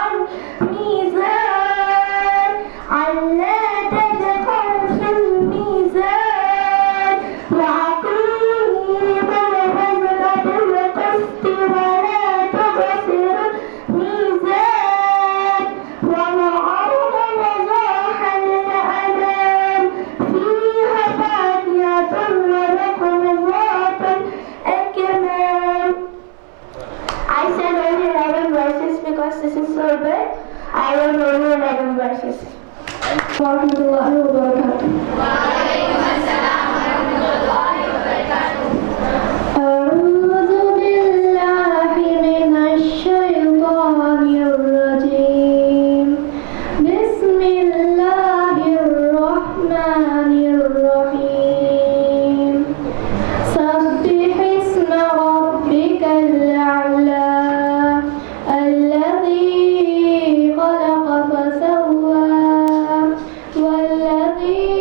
الميزان ألا تطغوا في الميزان وأقيموا الوزن بالقسط ولا تخسروا الميزان والأرض وضعها للأنام فيها فاكهة ولكم ذات الأكمام. I said only 11 verses because this is so big. I wrote only 11 verses. Warahmatullahi wabarakatuh. أعوذ بالله من الشيطان الرجيم. بسم الله الرحمن الرحيم. سبح اسم ربك الأعلى الذي خلق فسوى والذي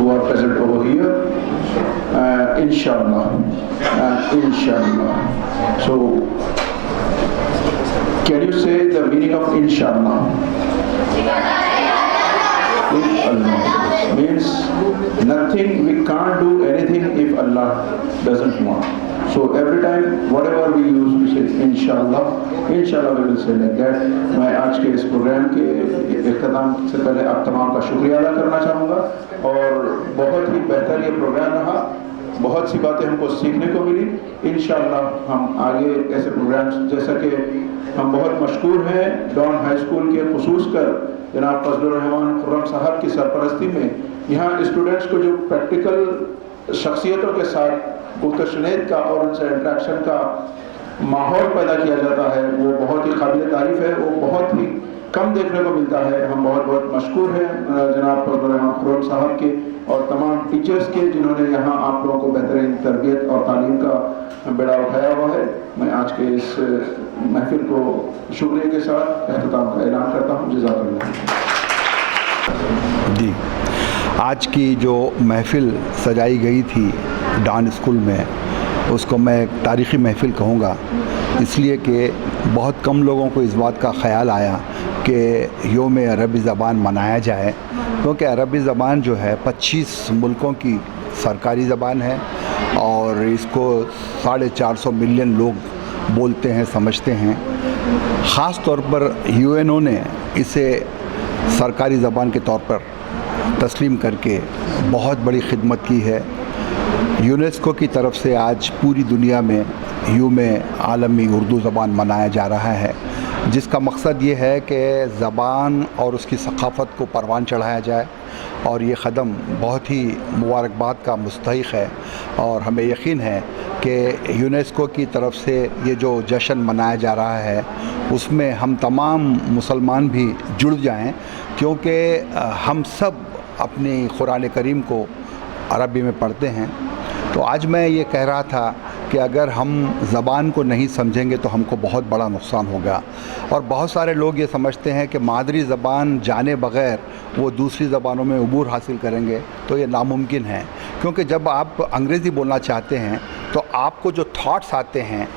who are present over here. Inshallah. Inshallah. So, can you say the meaning of inshallah? If Allah means nothing, we can't do anything if Allah doesn't want. So every time, whatever we use, we say inshallah. Inshallah we will say like that. मैं आज के इस programme के इख्तिताम से पहले आप तमाम का शुक्रिया अदा करना चाहूँगा और बहुत ही बेहतर ये प्रोग्राम रहा। बहुत सी बातें हमको सीखने को मिली। इंशाअल्लाह हम आगे ऐसे प्रोग्राम्स, जैसा कि हम बहुत मशहूर हैं डॉन हाई स्कूल के खुसूस कर जनाब फजलुर रहमान खुर्रम साहब की सरपरस्ती में, यहाँ स्टूडेंट्स को जो प्रैक्टिकल शख्सियतों के साथ गुफ्तशनीद का और उनसे इंट्रैक्शन का माहौल पैदा किया जाता है, वो बहुत ही काबिल तारीफ़ है। वो बहुत ही कम देखने को मिलता है। हम बहुत बहुत मशकूर हैं जनाब फजलुर रहमान खुर्रम साहब के और तमाम टीचर्स के, जिन्होंने यहाँ आप लोगों को बेहतरीन तरबियत और तालीम का बेड़ा उठाया हुआ है। मैं आज के इस महफिल को शुक्रिया के साथ इख्तिताम का ऐलान करता हूँ। जज़ाकल्लाह। जी, आज की जो महफिल सजाई गई थी डॉन स्कूल में, उसको मैं एक तारीख़ी महफिल कहूँगा, इसलिए कि बहुत कम लोगों को इस बात का ख़याल आया कि योम अरबी ज़बान मनाया जाए, क्योंकि अरबी ज़बान जो है 25 मुल्कों की सरकारी ज़बान है और इसको 450 मिलियन लोग बोलते हैं, समझते हैं। ख़ास तौर पर यूएनओ ने इसे सरकारी ज़बान के तौर पर तस्लीम करके बहुत बड़ी खिदमत की है। यूनेस्को की तरफ से आज पूरी दुनिया में यूम आलमी उर्दू ज़बान मनाया जा रहा है, जिसका मकसद ये है कि ज़बान और उसकी सक़ाफ़त को परवान चढ़ाया जाए और ये क़दम बहुत ही मुबारकबाद का मुस्तहिक़ है। और हमें यकीन है कि यूनेस्को की तरफ से ये जो जश्न मनाया जा रहा है उसमें हम तमाम मुसलमान भी जुड़ जाएं, क्योंकि हम सब अपनी कुरान करीम को अरबी में पढ़ते हैं। तो आज मैं ये कह रहा था कि अगर हम ज़बान को नहीं समझेंगे तो हमको बहुत बड़ा नुकसान होगा। और बहुत सारे लोग ये समझते हैं कि मादरी ज़बान जाने बग़ैर वो दूसरी ज़बानों में उबूर हासिल करेंगे, तो ये नामुमकिन है। क्योंकि जब आप अंग्रेज़ी बोलना चाहते हैं तो आपको जो थॉट्स आते हैं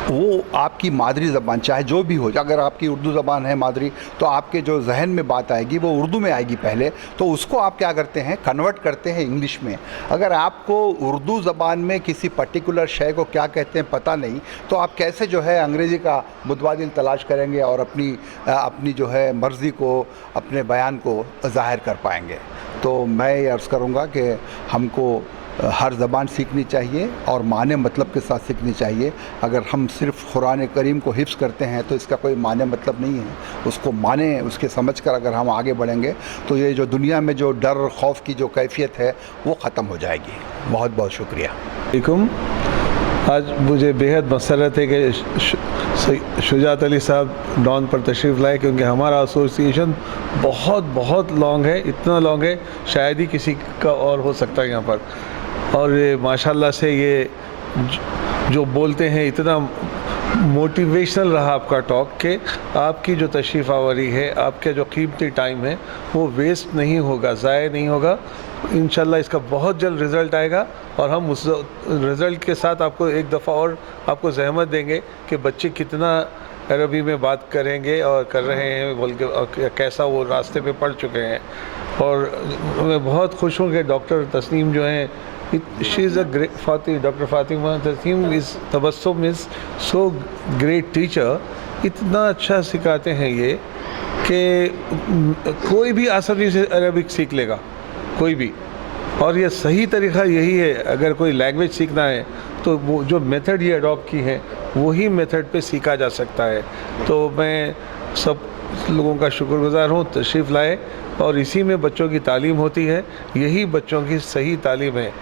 वो आपकी मादरी ज़बान, चाहे जो भी हो, अगर आपकी उर्दू ज़बान है मादरी, तो आपके जो जहन में बात आएगी वो उर्दू में आएगी पहले, तो उसको आप क्या करते हैं, कन्वर्ट करते हैं इंग्लिश में। अगर आपको उर्दू ज़बान में किसी पर्टिकुलर शय को क्या कहते हैं पता नहीं, तो आप कैसे जो है अंग्रेज़ी का मुतबादिल तलाश करेंगे और अपनी जो है मर्ज़ी को, अपने बयान को ज़ाहिर कर पाएंगे। तो मैं ये अर्ज़ करूँगा कि हमको हर ज़बान सीखनी चाहिए और माने मतलब के साथ सीखनी चाहिए। अगर हम सिर्फ़ कुरान करीम को हिफ्ज़ करते हैं तो इसका कोई माने मतलब नहीं है। उसको माने, उसके समझ कर अगर हम आगे बढ़ेंगे तो ये जो दुनिया में जो डर खौफ की जो कैफियत है वो ख़त्म हो जाएगी। बहुत बहुत शुक्रिया। आज मुझे बेहद मसरत है कि शुजात अली साहब डॉन पर तशरीफ़ लाए, क्योंकि हमारा एसोसिएशन बहुत लॉन्ग है, इतना लॉन्ग है शायद ही किसी का और हो सकता है यहाँ पर। और ये माशाल्लाह से ये जो बोलते हैं, इतना मोटिवेशनल रहा आपका टॉक कि आपकी जो तशरीफ़ आवरी है, आपके जो कीमती टाइम है वो वेस्ट नहीं होगा, ज़ाया नहीं होगा। इंशाल्लाह इसका बहुत जल्द रिज़ल्ट आएगा और हम उस रिज़ल्ट के साथ आपको एक दफ़ा और आपको ज़हमत देंगे कि बच्चे कितना अरबी में बात करेंगे और कर रहे हैं बोल के, कैसा वो रास्ते पे पढ़ चुके हैं। और मैं बहुत खुश हूँ कि डॉक्टर तस्नीम जो हैं, she is a great doctor Fatima Tasneem is Tabassum is so great teacher. इतना अच्छा सिखाते हैं ये कि कोई भी आसानी से अरबिक सीख लेगा, कोई भी। और ये सही तरीक़ा यही है, अगर कोई लैंग्वेज सीखना है तो वो जो मेथड ये अडॉप्ट की है वही मेथड पे सीखा जा सकता है। तो मैं सब लोगों का शुक्रगुज़ार हूँ, तशरीफ़ लाए और इसी में बच्चों की तालीम होती है। यही बच्चों की सही तालीम है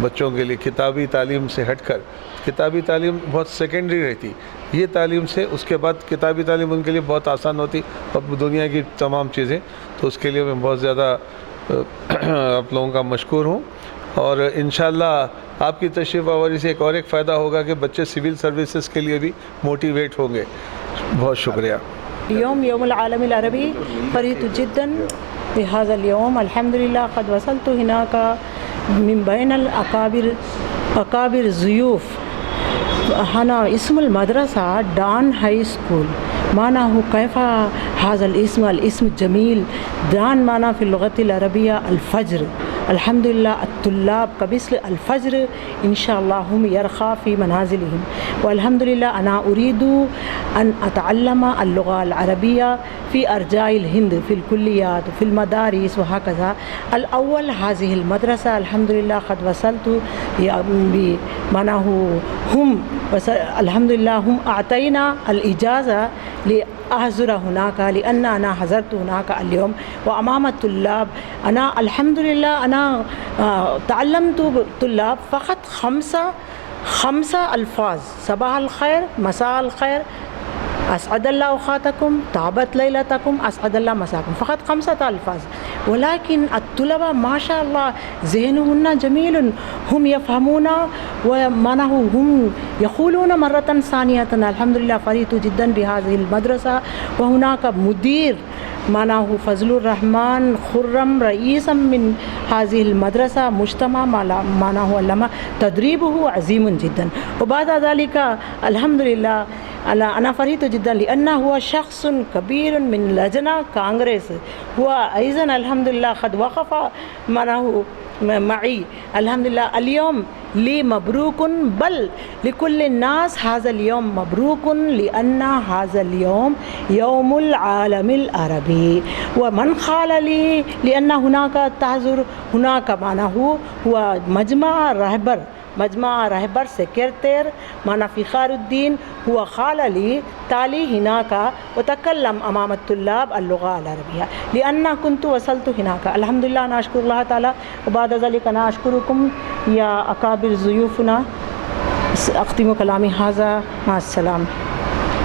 बच्चों के लिए। किताबी तालीम से हटकर, किताबी तालीम बहुत सेकेंडरी रहती, ये तालीम से उसके बाद किताबी तालीम उनके लिए बहुत आसान होती और दुनिया की तमाम चीज़ें। तो उसके लिए मैं बहुत ज़्यादा आप लोगों का मशकूर हूँ। और इंशाअल्लाह आपकी तशरीफ़ आवर से एक और एक फ़ायदा होगा कि बच्चे सिविल सर्विसेज के लिए भी मोटिवेट होंगे। बहुत शुक्रिया। اليوم يوم العالم العربي فرحت جدا بهذا اليوم. الحمد لله قد وصلت هناك من بين أكابر الضيوف. هنا اسم المدرسة دان هاي سكول. معناه كيف هذا الاسم الجميل. دان معناه في اللغة العربية الفجر. الحمد لله الطلاب كمثل الفجر إن شاء الله هم يرخى في منازلهم. والحمد لله أنا أريد أن أتعلم اللغة العربية في أرجاء الهند في الكليات في المدارس وهكذا. الأول هذه المدرسة الحمد لله قد وصلت معناه هم الحمد لله هم أعطينا الإجازة لأحضر هناك لأن أنا حضرت هناك اليوم وأمام الطلاب. أنا الحمد لله أنا تعلمت بالطلاب فقط خمسة ألفاظ. صباح الخير، مساء الخير، أسعد الله أوقاتكم، طابت ليلتكم، أسعد الله مساكم. فقط 5 ألفاظ. ولكن الطلبة ما شاء الله ذهنهن جميل. هم يفهمون ومعناه هم يقولون مرة ثانية. الحمد لله فرحت جدا بهذه المدرسة. وهناك مدير معناه فضل الرحمن خرم رئيسا من هذه المدرسة مجتمع معناه لما تدريبه عظيم جدا. وبعد ذلك الحمد لله أنا فرحت جدا لأنه هو شخص كبير من لجنة كونغرس. هو أيضا الحمد لله قد وقف معي. الحمد لله اليوم لي مبروك بل لكل الناس هذا اليوم مبروك لأن هذا اليوم يوم العالم العربي. ومن قال لي لأن هناك تحضر هناك معناه هو مجمع رهبر سكرتير معنى فخار الدين هو قال لي تعالي هناك وتكلم أمام الطلاب اللغة العربية لأن كنت وصلت هناك. الحمد لله أنا أشكر الله تعالى. وبعد ذلك أنا أشكركم يا أكابر ضيوفنا. أختم كلامي هذا مع السلامة.